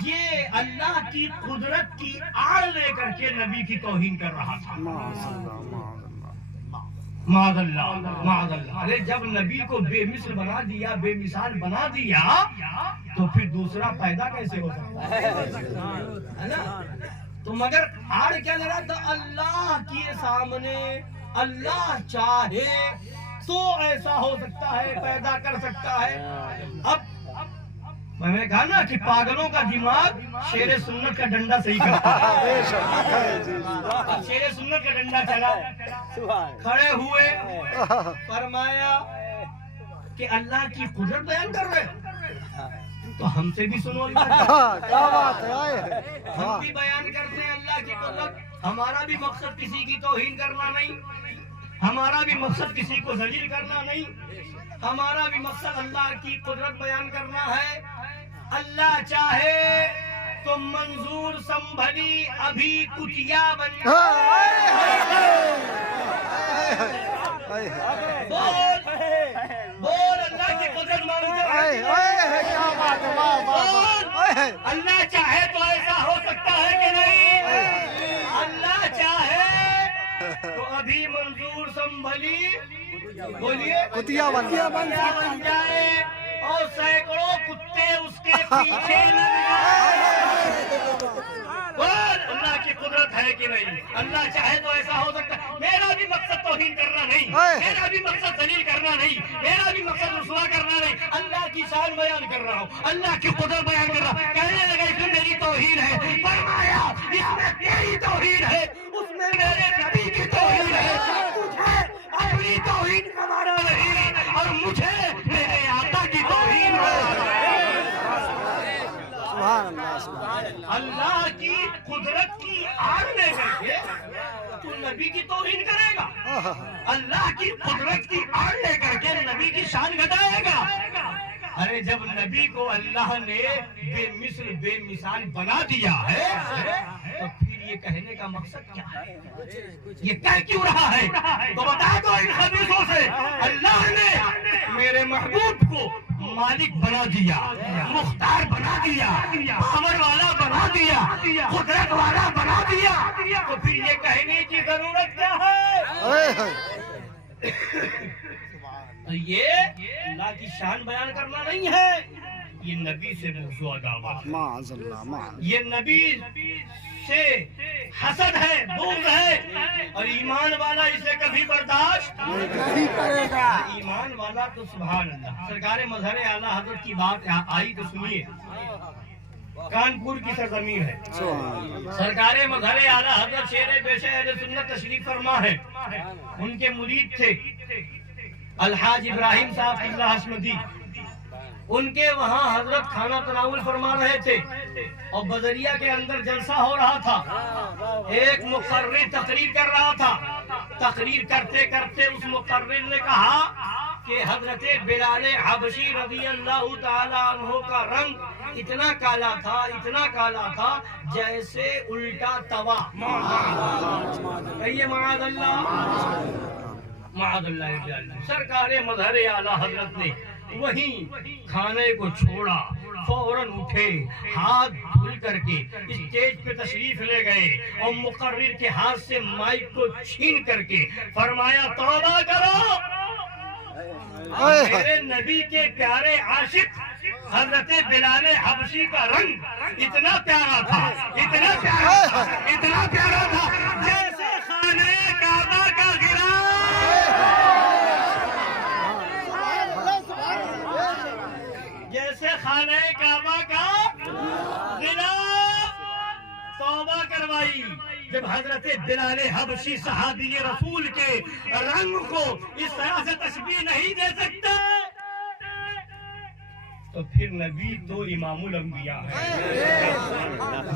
یہ اللہ کی قدرت کی آڑ لے کر کے نبی کی توہین کر رہا تھا۔ معاذ اللہ، معاذ اللہ۔ ارے جب نبی کو بے مثل بنا دیا، بے مثال بنا دیا، تو پھر دوسرا پیدا کیسے ہو سکتا ہے نا؟ تو مگر آڑ کیا لگا تھا؟ اللہ کے سامنے اللہ چاہے تو ایسا ہو سکتا ہے، پیدا کر سکتا ہے۔ اب میں نے کہا نا کہ پاگلوں کا دماغ شیر سنت کا ڈنڈا صحیح کرتا ہے۔ اب شیر سنت کا ڈنڈا چلا، کھڑے ہوئے، فرمایا کہ اللہ کی قدرت بیان کر رہے تو ہم سے بھی سنو اللہ کیا بات ہے، ہم بھی بیان کرتے ہیں اللہ کی قدرت۔ ہمارا بھی مقصد کسی کی توہین کرنا نہیں، ہمارا بھی مقصد کسی کو ذلیل کرنا نہیں، ہمارا بھی مقصد اللہ کی قدرت بیان کرنا ہے۔ اللہ چاہے تو منظور سنبھلی ابھی کٹیا بن بول اللہ کی قدرت اللہ چاہے تو ایسا ہو سکتا ہے کہ نہیں؟ اللہ چاہے تو ابھی منظور سنبھلی، بولیے، کتیا بن جائے اور سینکڑوں کتے اس کے پیچھے لگ جائیں۔ بول اللہ کی قدرت ہے کہ نہیں؟ اللہ چاہے تو ایسا ہو سکتا ہے۔ میرا بھی مقصد توہین کرنا نہیں، میرا بھی مقصد ذلیل کرنا نہیں، میرا بھی مقصد رسوا کرنا نہیں، اللہ کی شان بیان کر رہا ہوں، اللہ کی قدرت بیان کر رہا ہوں۔ کہنے لگا اس میں میری توہین ہے، فرمایا اس میں تیری توہین ہے، اس میں میرے نبی کی توہین ہے، مجھے اپنی توہین کا مارا نہیں اور مجھے میرے آقا کی توہین ہے۔ اللہ کی قدرت کی آڑ لے کر کے تو نبی کی توہین کرے گا، اللہ کی قدرت کی آڑ لے کر کے نبی کی شان گھٹائے گا۔ ارے جب نبی کو اللہ نے بے مثل بے مثال بنا دیا ہے تو پھر یہ کہنے کا مقصد کیا ہے؟ یہ کہہ کیوں رہا ہے؟ تو بتا دو ان حدیثوں سے اللہ نے میرے محبوب کو مالک بنا دیا، مختار بنا دیا، پاور والا بنا دیا، قدرت والا بنا دیا، تو پھر یہ کہنے کی ضرورت کیا ہے؟ تو یہ اللہ کی شان بیان کرنا نہیں ہے، یہ نبی سے موضوع دعویٰ ہے، یہ نبی سے حسد ہے، بغض ہے، اور ایمان والا اسے کبھی برداشت نہیں کرے گا۔ ایمان والا تو سبحان اللہ۔ سرکار مظہر اعلیٰ حضرت کی بات آئی تو سنیے، کانپور کی سرزمین ہے، سرکار مظہر اعلیٰ حضرت شیر پیش اہل سنت تشریف فرما ہے، ان کے مرید تھے الحاج ابراہیم صاحب قبلہ حشمتی، ان کے وہاں حضرت کھانا تناول فرما رہے تھے اور بدریہ کے اندر جلسہ ہو رہا تھا، ایک مقرر تقریر کر رہا تھا، تقریر کرتے کرتے اس مقرر نے کہا کہ حضرت بلال حبشی رضی اللہ تعالیٰ عنہ کا رنگ اتنا کالا تھا، اتنا کالا تھا جیسے الٹا توا۔ کہیے معاذ اللہ، معاذ اللہ۔ سرکار مظہر اعلیٰ حضرت نے وہیں کھانے کو چھوڑا، فوراً اٹھے، ہاتھ دھل کر کے اسٹیج پہ تشریف لے گئے اور مقرر کے ہاتھ سے مائک کو چھین کر کے فرمایا توبہ کرو۔ میرے نبی کے پیارے عاشق حضرت بلال حبشی کا رنگ اتنا پیارا تھا، اتنا پیارا تھا، اتنا پیارا تھا، جیسے خانہ کعبہ کا جیسے خانہ کعبہ کا غلاف۔ توبہ کروائی جب حضرت بلال حبشی صحابی رسول کے رنگ کو اس طرح سے تشبیہ نہیں دے سکتے تو پھر نبی تو امام الانبیاء ہے۔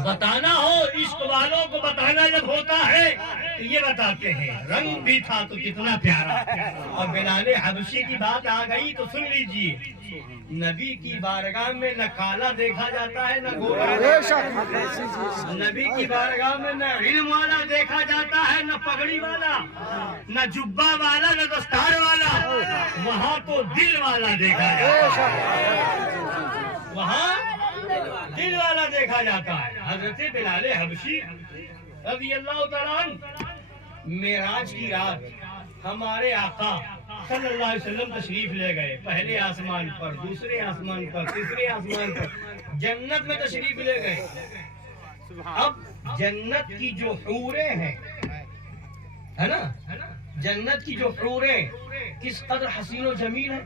بتانا ہو عشق والوں کو، بتانا جب ہوتا ہے تو یہ بتاتے ہیں رنگ بھی تھا تو کتنا پیارا۔ اور بلال حبشی کی بات آ گئی تو سن لیجئے، نبی کی بارگاہ میں نہ کالا دیکھا جاتا ہے نہ گورا، نبی کی بارگاہ میں نہ علم والا دیکھا جاتا ہے نہ پگڑی والا، نہ جبہ والا نہ دستار والا، وہاں تو دل والا دیکھا جاتا ہے، وہاں دل والا دیکھا جاتا ہے۔ حضرت بلال حبشی رضی اللہ تعالیٰ عنہ معراج کی رات ہمارے آقا صلی اللہ علیہ وسلم تشریف لے گئے، پہلے آسمان پر، دوسرے آسمان پر، تیسرے آسمان پر، جنت میں تشریف لے گئے۔ اب جنت کی جو حوریں ہیں ہے نا، جنت کی جو حوریں کس قدر حسین و جمیل ہیں،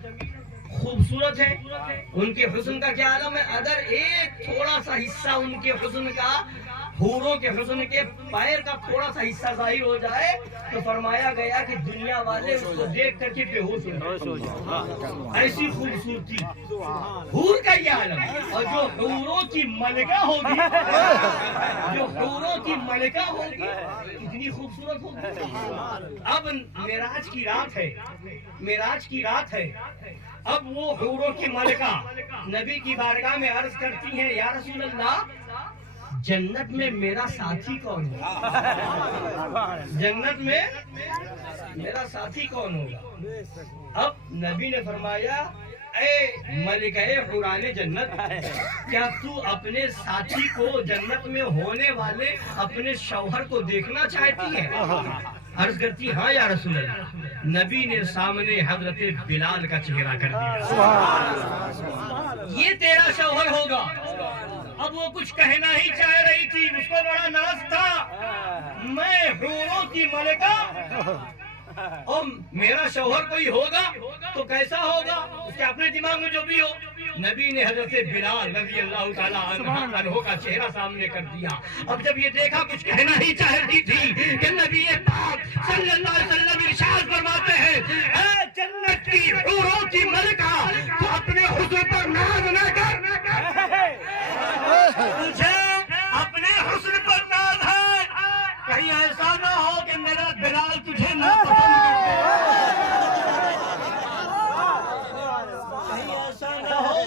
خوبصورت ہیں، ان کے حسن کا کیا عالم ہے۔ اگر ایک تھوڑا سا حصہ ان کے حسن کا، حوروں کے حسن کے پیر کا تھوڑا سا حصہ ظاہر ہو جائے تو فرمایا گیا کہ دنیا والے اس کو دیکھ کر کے بے ہوش ہو جائیں، ایسی خوبصورتی حور کا یہ عالم ہے۔ اور جو حوروں کی ملکہ ہوگی، جو حوروں کی ملکہ ہوگی کتنی خوبصورت ہوگی۔ اب معراج کی رات ہے، معراج کی رات ہے، اب وہ حوروں کی ملکہ نبی کی بارگاہ میں عرض کرتی ہیں یا رسول اللہ جنت میں میرا ساتھی کون ہوگا، جنت میں میرا ساتھی کون ہوگا۔ اب نبی نے فرمایا اے ملکہ حوران جنت، کیا تو اپنے ساتھی کو جنت میں ہونے والے اپنے شوہر کو دیکھنا چاہتی ہے؟ عرض کرتی ہاں یا رسول اللہ۔ نبی نے سامنے حضرت بلال کا چہرہ کر دیا، یہ تیرا شوہر ہوگا۔ اب وہ کچھ کہنا ہی چاہ رہی تھی، اس کو بڑا ناز تھا، میں حوروں کی ملکہ اور میرا شوہر کوئی ہوگا تو کیسا ہوگا، اس کے اپنے دماغ میں جو بھی ہو۔ نبی نے حضرت بلال رضی اللہ تعالیٰ عنہ کا چہرہ سامنے کر دیا۔ اب جب یہ دیکھا کچھ کہنا ہی چاہتی تھی کہ نبی پاک صلی اللہ علیہ وسلم ارشاد فرماتے ہیں اے جنت کی حوروں کی ملکہ تو اپنے حسن پر ناز نہ کر، تجھے اپنے حسن پر ناز ہے، کہیں ایسا نہ ہو کہ میرا بلال تجھے نہ پسند کرے، کہیں ایسا نہ ہو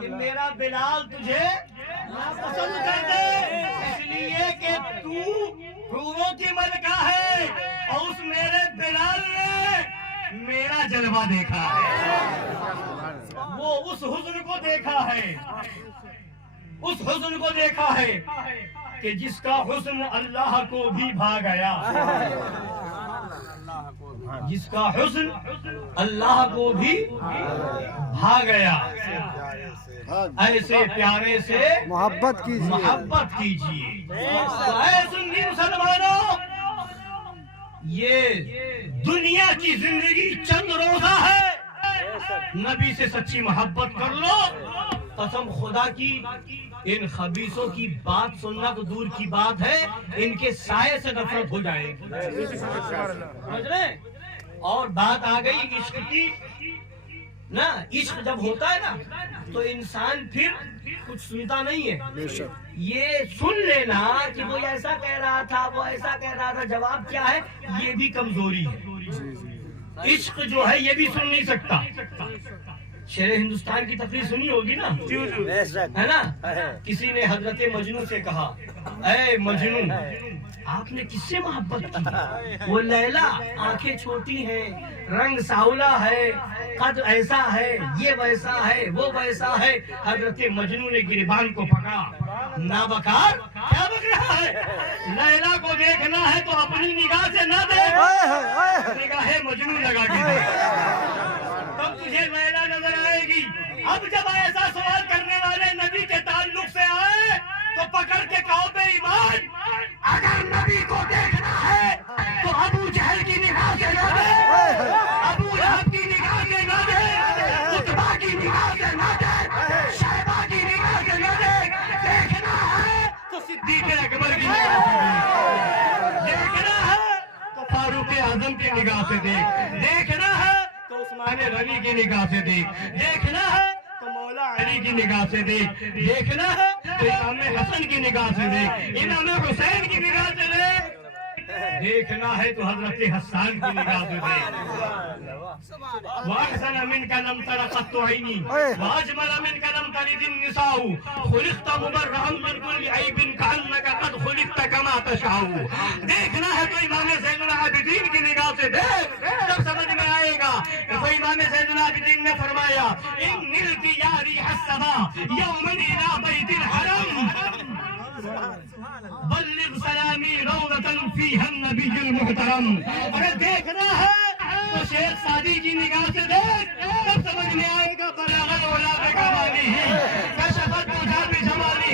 کہ میرا بلال تجھے ناپسند کر دے، اس لیے کہ تو حوروں کی ملکہ ہے اور اس میرے بلال نے میرا جلوہ دیکھا ہے، وہ اس حسن کو دیکھا ہے، اس حسن کو دیکھا ہے کہ جس کا حسن اللہ کو بھی بھا گیا، جس کا حسن اللہ کو بھی بھا گیا، ایسے پیارے سے محبت کیجیے، محبت کیجیے۔ اے سنی مسلمانوں، یہ دنیا کی زندگی چند روزہ ہے، نبی سے سچی محبت کر لو، قسم خدا کی ان خبیثوں کی بات سننا تو دور کی بات ہے، ان کے سائے سے نفرت ہو جائے گی، سمجھ رہے؟ اور بات آ گئی عشق کی نا، عشق جب ہوتا ہے نا تو انسان پھر کچھ سنتا نہیں ہے، یہ سن لینا کہ وہ ایسا کہہ رہا تھا، وہ ایسا کہہ رہا تھا، جواب کیا ہے، یہ بھی کمزوری ہے۔ عشق جو ہے یہ بھی سن نہیں سکتا۔ شیر ہندوستان کی تقریر سنی ہوگی نا، ہے نا، کسی نے حضرت مجنون سے کہا اے مجنون آپ نے کس سے محبت کی؟ وہ لیلا آنکھیں چھوٹی ہیں، رنگ سانولا ہے، قد ایسا ہے، یہ ویسا ہے، وہ ویسا ہے. حضرت مجنو نے گریبان کو پکڑا. نابکار کیا بک رہا ہے؟ لیلا کو دیکھنا ہے تو اپنی نگاہ سے نہ دیکھ، نگاہ مجنو لگا کے دیکھ، تب تجھے لیلا نظر آئے گی. اب جب ایسا سوال کرنے والے نبی کے تعلق سے آئے تو پکڑ کے کہو بے ایمان، اگر نبی کو دیکھنا ہے تو ابو جہل کی نگاہ سے نہ دے، ابو لہب کی نگاہ سے نہ دے، عتبہ کی نگاہ سے نہ دے، شیبہ کی نگاہ سے نہ دے. دیکھنا ہے تو صدیق اکبر کی نگاہ سے دیکھ، دیکھنا ہے تو فاروق اعظم کی نگاہ سے دیکھ، دیکھنا ہے تو عثمان غنی کی نگاہ سے دیکھ، دیکھنا ہے تو مولا علی کی نگاہ سے دیکھ، دیکھنا ہے تو امام حسن کی نگاہ سے دیکھ، امام حسین کی نگاہ سے دیکھ، دیکھنا ہے تو حضرت حسان کی نگاہ سے دیکھ. وَأَحْسَنَ مِنْكَ لَمْ تَرَ قَطُّ عَيْنِي وَأَجْمَلَ مِنْكَ لَمْ تَلِدِ النِّسَاءُ خُلِقْتَ مُبَرَّأً مِنْ كُلِّ عَيْبٍ كَأَنَّكَ قَدْ خُلِقْتَ كَمَا تَشَاءُ. دیکھنا ہے تو امام زین العابدین کی نگاہ سے دیکھ، تب سمجھ میں آئے گا. تو امام زین العابدین نے فرمایا إِنِّ الْبِيَارِ حَسَّبَا يَوْمًا إِلَى بَيْتِ الْحَرَمِ بلغ سلامی روضۃ فیہا النبی المحترم. اگر دیکھنا ہے تو شیخ سعدی کی نگاہ سے دیکھ، تب سمجھ میں آئے گا بلاغ العلا بکمالہ، کشف الدجی بجمالہ،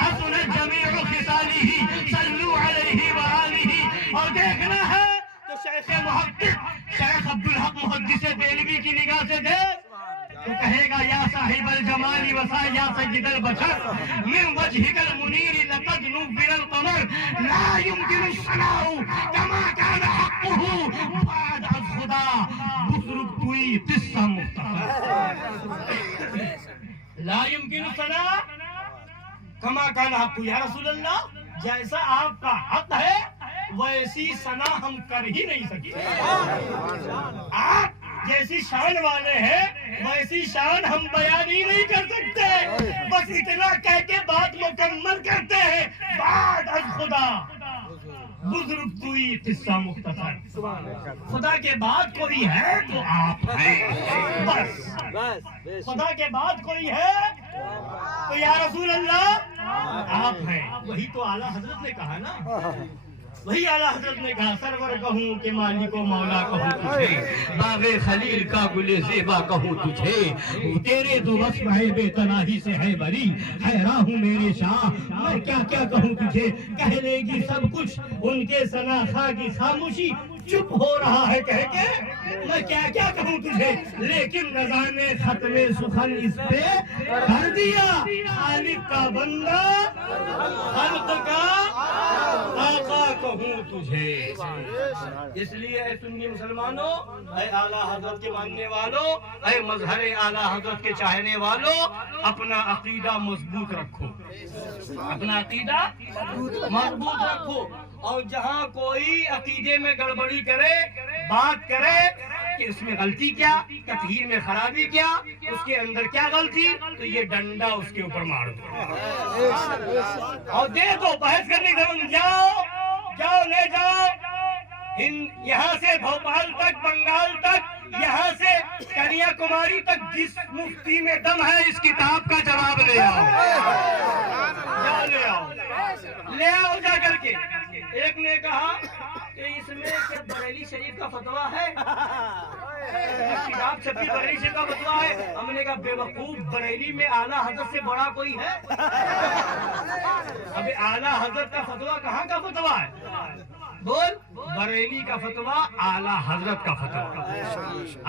حسنت جمیع خصالہ، صلوا علیہ وآلہ. اور دیکھنا ہے تو شیخ محقق شیخ عبدالحق محدث دہلوی کی نگاہ سے دیکھ، تو کہے گا یا صاحب الجمال وسا یا سید البشر من وجهك المنیر لقد نور القمر لا يمكن الصناع كما كان حقه بعد از خدا بزرگ کوئی قصہ مختصر. لا يمكن الصناع كما كان حقه. یا رسول اللہ جیسا آپ کا حق ہے ویسی ثنا ہم کر ہی نہیں سکتے. آپ جیسی شان والے ہیں ویسی شان ہم بیان ہی نہیں کر سکتے. بس اتنا کہہ کے بات مکمل کرتے ہیں بعد از خدا بزرگ توئی قصہ مختصر. خدا کے بعد کوئی ہے تو آپ ہیں، بس. خدا کے بعد کوئی ہے تو یا رسول اللہ آپ ہیں. وہی تو اعلیٰ حضرت نے کہا نا، وہی اعلیٰ حضرت نے کہا سرور کہوں کہ مالک و مولا کہوں تجھے، باغ خلیل کا گل زیبا کہوں تجھے، تیرے دو وصف ہے بے تناہی سے ہے بری، حیراں ہوں میرے شاہ میں کیا کیا کہوں تجھے. کہہ لے گی سب کچھ ان کے ثنا خواہ کی خاموشی چپ ہو رہا ہے کہہ کے میں کیا کیا کہوں تجھے. لیکن رضا نے ختم سخن اس پہ کر دیا، خالق کا بندہ خلق کا آقا کہوں تجھے. اس لیے اے سنی مسلمانوں، اے اعلیٰ حضرت کے ماننے والوں، اے مظہر اعلیٰ حضرت کے چاہنے والوں، اپنا عقیدہ مضبوط رکھو، اپنا عقیدہ مضبوط رکھو. اور جہاں کوئی عقیدے میں گڑبڑی کرے، بات کرے کہ اس میں غلطی کیا، تطہیر میں خرابی کیا، اس کے اندر کیا غلطی، تو یہ ڈنڈا اس کے اوپر مار دو اور دے دو. بحث کرنے گھر جاؤ جاؤ لے جاؤ، یہاں سے بھوپال تک، بنگال تک، یہاں سے کنیا کماری تک جس مفتی میں دم ہے اس کتاب کا جواب لے آؤ، لے آؤ، لے آؤ جا کر کے. ایک نے کہا کہ اس میں کیا بریلی شریف کا فتویٰ ہے، کتاب چھپی بریلی شریف کا فتویٰ ہے. ہم نے کہا بے وقوف، بریلی میں اعلیٰ حضرت سے بڑا کوئی ہے؟ ابھی اعلیٰ حضرت کا فتویٰ کہاں کا فتویٰ ہے؟ بول. بریلی کا فتویٰ اعلیٰ حضرت کا فتویٰ،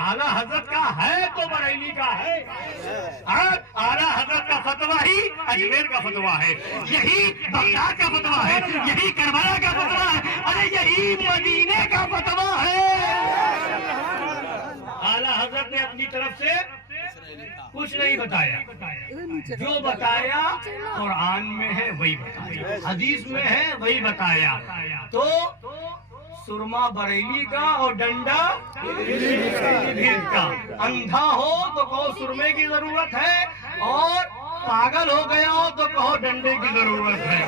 اعلیٰ حضرت کا ہے تو بریلی کا ہے. اعلیٰ حضرت کا فتویٰ ہی اجمیر کا فتویٰ ہے، یہی بغداد کا فتویٰ ہے، یہی کربلا کا فتویٰ ہے، ارے یہی مدینے کا فتویٰ ہے. اعلیٰ حضرت نے اپنی طرف سے کچھ نہیں بتایا، جو بتایا قرآن میں ہے وہی بتایا، حدیث میں ہے وہی بتایا. تو سرما بریلی کا اور ڈنڈا بھیڑ کا. اندھا ہو تو کہو سرمے کی ضرورت ہے، اور پاگل ہو گیا ہو تو کہو ڈنڈے کی ضرورت ہے.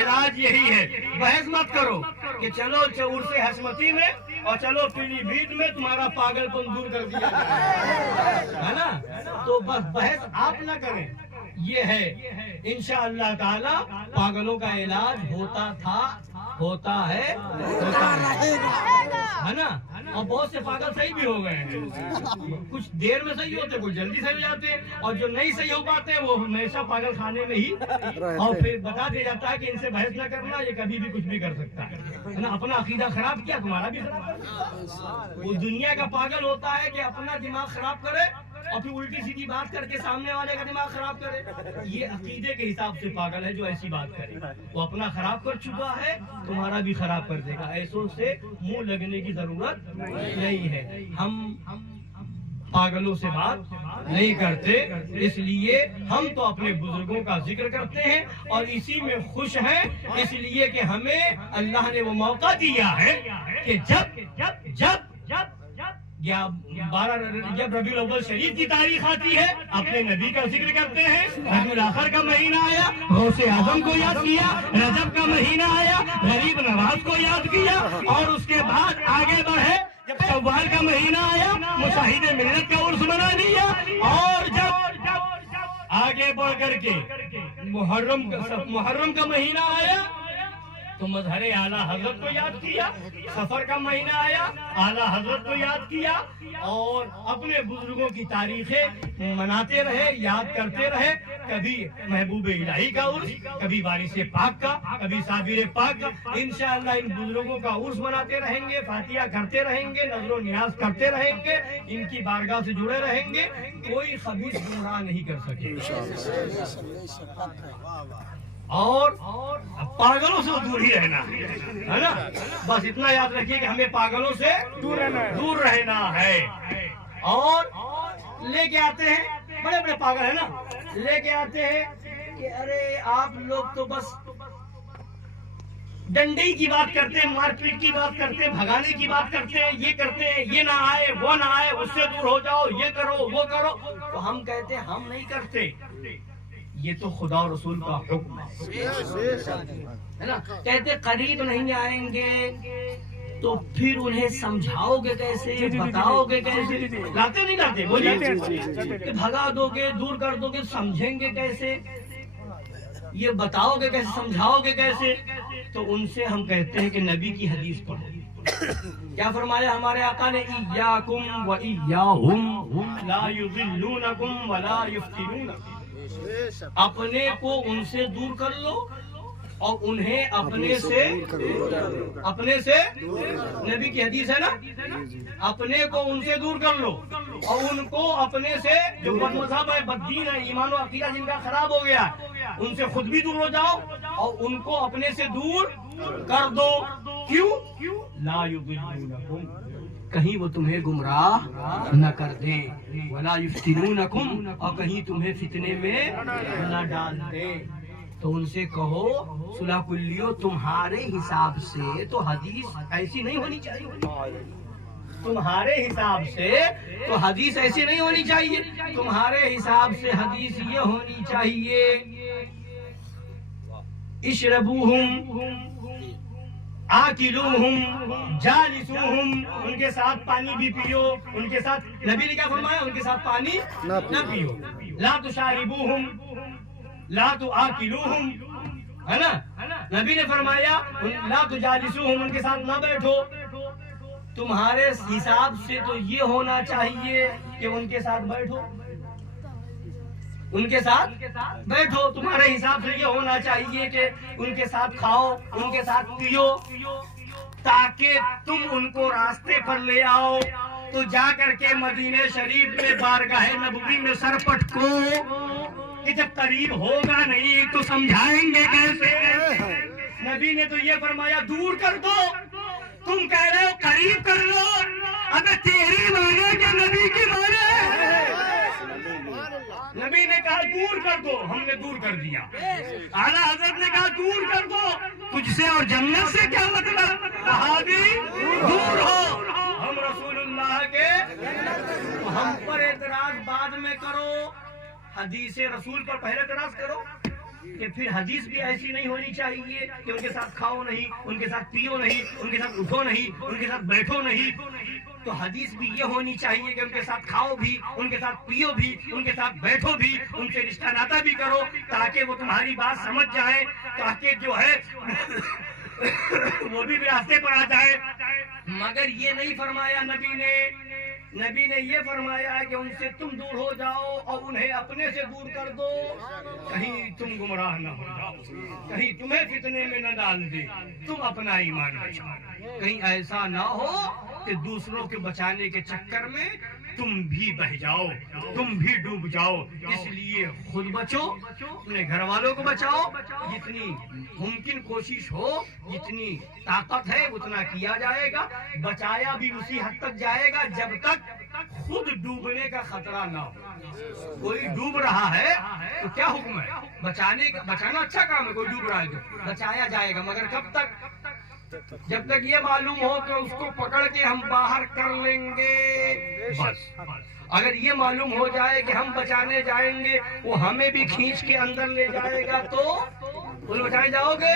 علاج یہی ہے. بحث مت کرو، کہ چلو عرس حشمتی میں اور چلو پیلی بھیت میں تمہارا پاگل پن دور کر دیا جائے، ہے نا؟ تو بس بحث آپ نہ کریں، یہ ہے انشاءاللہ تعالی پاگلوں کا علاج ہوتا تھا، ہوتا ہے، ہوتا رہے گا، ہے نا؟ اور بہت سے پاگل صحیح بھی ہو گئے ہیں، کچھ دیر میں صحیح ہوتے، کچھ جلدی صحیح ہو جاتے ہیں، اور جو نہیں صحیح ہو پاتے ہیں وہ ہمیشہ پاگل خانے میں ہی، اور پھر بتا دیا جاتا ہے کہ ان سے بحث نہ کرنا، یہ کبھی بھی کچھ بھی کر سکتا ہے نا؟ اپنا عقیدہ خراب کیا تمہارا بھی خراب کر، وہ دنیا کا پاگل ہوتا ہے کہ اپنا دماغ خراب کرے اور پھر الٹی سیدھی بات کر کے سامنے والے کا دماغ خراب کرے، یہ عقیدے کے حساب سے پاگل ہے جو ایسی بات کرے، وہ اپنا خراب کر چکا ہے، تمہارا بھی خراب کر دے گا، ایسوں سے منہ لگنے کی ضرورت نہیں ہے، ہم پاگلوں سے بات نہیں کرتے، اس لیے ہم تو اپنے بزرگوں کا ذکر کرتے ہیں اور اسی میں خوش ہیں، اس لیے کہ ہمیں اللہ نے وہ موقع دیا ہے کہ جب ربیع الاول شریف کی تاریخ آتی ہے اپنے نبی کا ذکر کرتے ہیں، ربیع الاخر کا مہینہ آیا غوث اعظم کو یاد کیا، رجب کا مہینہ آیا غریب نواز کو یاد کیا، اور اس کے بعد آگے بڑھے جب شوال کا مہینہ آیا مشاہد ملت کا عرس بنا دیا، اور جب آگے بڑھ کر کے محرم کا مہینہ آیا تو مظہر اعلیٰ حضرت کو یاد کیا، سفر کا مہینہ آیا اعلیٰ حضرت کو یاد کیا، اور اپنے بزرگوں کی تاریخیں مناتے رہے، یاد کرتے رہے، کبھی محبوب الہی کا عرس، کبھی وارث پاک کا، کبھی صابر پاک کا، انشاءاللہ ان بزرگوں کا عرس مناتے رہیں گے، فاتحہ کرتے رہیں گے، نذر و نیاز کرتے رہیں گے، ان کی بارگاہ سے جڑے رہیں گے، کوئی خبیث گمراہ نہیں کر سکے، اور پاگلوں سے دور ہی رہنا ہے نا؟ بس اتنا یاد رکھیے کہ ہمیں پاگلوں سے دور رہنا ہے، اور لے کے آتے ہیں بڑے بڑے پاگل ہیں نا، لے کے آتے ہیں کہ ارے آپ لوگ تو بس ڈنڈی کی بات کرتے ہیں، مار پیٹ کی بات کرتے ہیں، بھگانے کی بات کرتے ہیں، یہ کرتے ہیں، یہ نہ آئے وہ نہ آئے، اس سے دور ہو جاؤ، یہ کرو وہ کرو، تو ہم کہتے ہیں ہم نہیں کرتے، یہ تو خدا اور رسول کا حکم ہے نا؟ کہتے قریب نہیں آئیں گے تو پھر انہیں سمجھاؤ گے کیسے، بتاؤ گے کیسے، لاتے نہیں لاتے بولیے، بھگا دو گے، دور کر دو گے، سمجھیں گے کیسے، یہ بتاؤ گے کیسے، سمجھاؤ گے کیسے؟ تو ان سے ہم کہتے ہیں کہ نبی کی حدیث پڑھو، کیا فرمایا ہمارے آقا نے، ایاکم و ایاہم لا یضلونکم ولا یفتنونکم، اپنے کو ان سے دور کر لو اور انہیں اپنے سے نبی کی حدیث ہے نا، اپنے کو ان سے دور کر لو اور ان کو اپنے سے، جو بد مذہب ہے، بددین ہے، ایمان و عقیدہ جن کا خراب ہو گیا، ان سے خود بھی دور ہو جاؤ اور ان کو اپنے سے دور کر دو، کیوں؟ لا یضلونکم، کہیں وہ تمہیں گمراہ نہ کر دیں، ولا یفتنونکم، اور کہیں تمہیں فتنے میں نہ ڈال دیں، تو ان سے کہو صلح کلیو تمہارے حساب سے تو حدیث ایسی نہیں ہونی چاہیے، تمہارے حساب سے تو حدیث ایسی نہیں ہونی چاہیے، تمہارے حساب سے حدیث یہ ہونی چاہیے، اشربوہم آکلوہم جالسوہم، ان کے ساتھ پانی بھی پیو، ان کے ساتھ، نبی نے کیا فرمایا، ان کے ساتھ پانی نہ پیو، لا تشاربوہم لا تآکلوہم، ہے نا؟ نبی نے فرمایا لا تجالسوہم، ان کے ساتھ نہ بیٹھو، تمہارے حساب سے تو یہ ہونا چاہیے کہ ان کے ساتھ بیٹھو، ان کے ساتھ بیٹھو، تمہارے حساب سے یہ ہونا چاہیے کہ ان کے ساتھ کھاؤ، ان کے ساتھ پیو، تاکہ تم ان کو راستے پر لے آؤ، تو جا کر کے مدینہ شریف میں بارگاہ نبوی میں سر پٹکو کہ جب قریب ہوگا نہیں تو سمجھائیں گے کیسے؟ نبی نے تو یہ فرمایا دور کر دو، تم کہہ رہے ہو قریب کر لو، ابے تیری مانے کہ نبی کی مانے؟ نبی نے کہا دور کر دو، ہم نے دور کر دیا، اعلیٰ حضرت نے کہا دور کر دو، تجھ سے اور جنت سے کیا مطلب، صحابی دور ہو، ہم رسول اللہ کے، ہم پر اعتراض بعد میں کرو، حدیث رسول پر پہلے اعتراض کرو، کہ پھر حدیث بھی ایسی نہیں ہونی چاہیے کہ ان کے ساتھ کھاؤ نہیں, ان کے ساتھ پیو نہیں, ان کے ساتھ اٹھو نہیں, ان کے ساتھ بیٹھو نہیں. تو حدیث بھی یہ ہونی چاہیے کہ ان کے ساتھ کھاؤ بھی, ان کے ساتھ پیو بھی, ان کے ساتھ بیٹھو بھی, ان سے رشتہ ناتا بھی کرو, تاکہ وہ تمہاری بات سمجھ جائیں, تاکہ جو ہے وہ بھی راستے پر آ جائے. مگر یہ نہیں فرمایا نبی نے یہ فرمایا ہے کہ ان سے تم دور ہو جاؤ اور انہیں اپنے سے دور کر دو, کہیں تم گمراہ نہ ہو جاؤ, کہیں تمہیں فتنے میں نہ ڈال دے, تم اپنا ایمان بچاؤ. کہیں ایسا نہ ہو کہ دوسروں کے بچانے کے چکر میں تم بھی بہ جاؤ, تم بھی ڈوب جاؤ. اس لیے خود بچو, اپنے گھر والوں کو بچاؤ, جتنی ممکن کوشش ہو, جتنی طاقت ہے اتنا کیا جائے گا. بچایا بھی اسی حد تک جائے گا جب تک خود ڈوبنے کا خطرہ نہ ہو. کوئی ڈوب رہا ہے تو کیا حکم ہے, بچانا اچھا کام ہے. کوئی ڈوب رہا ہے تو بچایا جائے گا, مگر کب تک؟ جب تک یہ معلوم ہو کہ اس کو پکڑ کے ہم باہر کر لیں گے بس. اگر یہ معلوم ہو جائے کہ ہم بچانے جائیں گے وہ ہمیں بھی کھینچ کے اندر لے جائے گا تو بولو بچانے جاؤ گے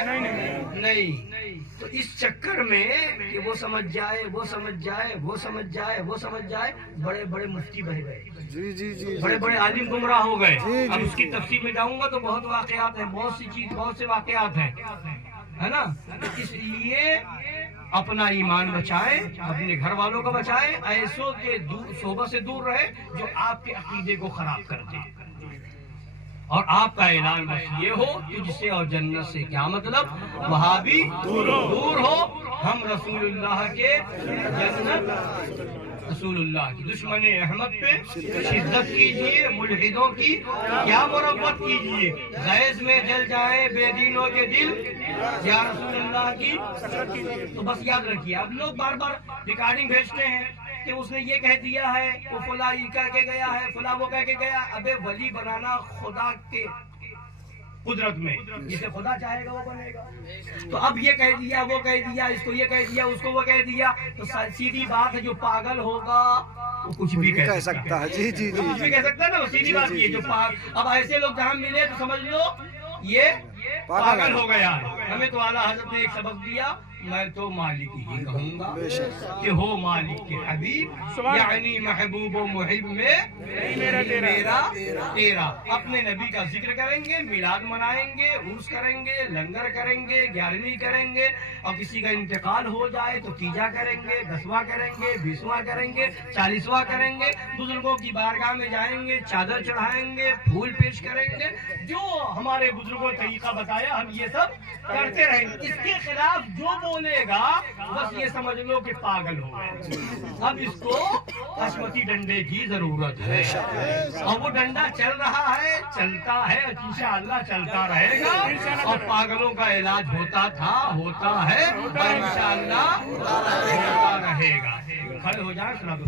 نہیں. تو اس چکر میں کہ وہ سمجھ جائے, وہ سمجھ جائے, وہ سمجھ جائے, وہ سمجھ جائے, بڑے بڑے مفتی بہ گئے, بڑے بڑے عالم گمراہ ہو گئے. اب اس کی تفصیل میں جاؤں گا تو بہت واقعات ہیں, بہت سے واقعات ہیں, ہے نا. اس لیے اپنا ایمان بچائے, اپنے گھر والوں کو بچائے, ایسوں کے صحبت سے دور رہے جو آپ کے عقیدے کو خراب کر دے. اور آپ کا اعلان بس یہ ہو تجھ سے اور جنت سے کیا مطلب, وہابی دور ہو, ہم رسول اللہ کے جنت, رسول اللہ کی دشمن احمد پہ شدت کیجیے, ملحدوں کی کیا مربت کیجیے, غیظ میں جل جائے بے دینوں کے دل, یا رسول اللہ کی. تو بس یاد رکھیے, اب لوگ بار بار ریکارڈنگ بھیجتے ہیں کہ اس نے یہ کہہ دیا ہے, وہ فلاں یہ کہہ کے گیا ہے, فلاں وہ کہہ کے گیا. ابے ولی بنانا خدا کے قدرت میں, جسے خدا چاہے گا وہ بنے گا. تو اب یہ کہہ دیا, وہ کہہ دیا, اس کو یہ کہہ دیا, اس کو وہ کہہ دیا, تو سیدھی بات ہے جو پاگل ہوگا وہ کچھ بھی کہہ سکتا ہے. جی کچھ بھی کہہ سکتا ہے نا, وہ سیدھی بات یہ جو اب ایسے لوگ جہاں ملے تو سمجھ لو یہ پاگل ہو گیا ہے. ہمیں تو اعلیٰ حضرت نے ایک سبق دیا, میں تو مالک ہی کہوں گا کہ ہو مالک کے حبیب, یعنی محبوب و محب میں میرا تیرا. اپنے نبی کا ذکر کریں گے, میلاد منائیں گے, عرس کریں گے, لنگر کریں گے, 11ویں کریں گے, اور کسی کا انتقال ہو جائے تو تیجا کریں گے, 10واں کریں گے, 20واں کریں گے, 40واں کریں گے, بزرگوں کی بارگاہ میں جائیں گے, چادر چڑھائیں گے, پھول پیش کریں گے. جو ہمارے بزرگوں نے طریقہ بتایا ہم یہ سب کرتے رہیں گے. اس کے خلاف جو بولے گا بس یہ سمجھ لو کہ پاگل ہو گئے. اب اس کو حشمتی ڈنڈے کی ضرورت ہے, اور وہ ڈنڈا چل رہا ہے, چلتا ہے, انشاءاللہ چلتا رہے گا, اور پاگلوں کا علاج ہوتا تھا, ہوتا ہے, اور انشاءاللہ ہوتا رہے گا. کھڑے ہو جائیں, سنا دو.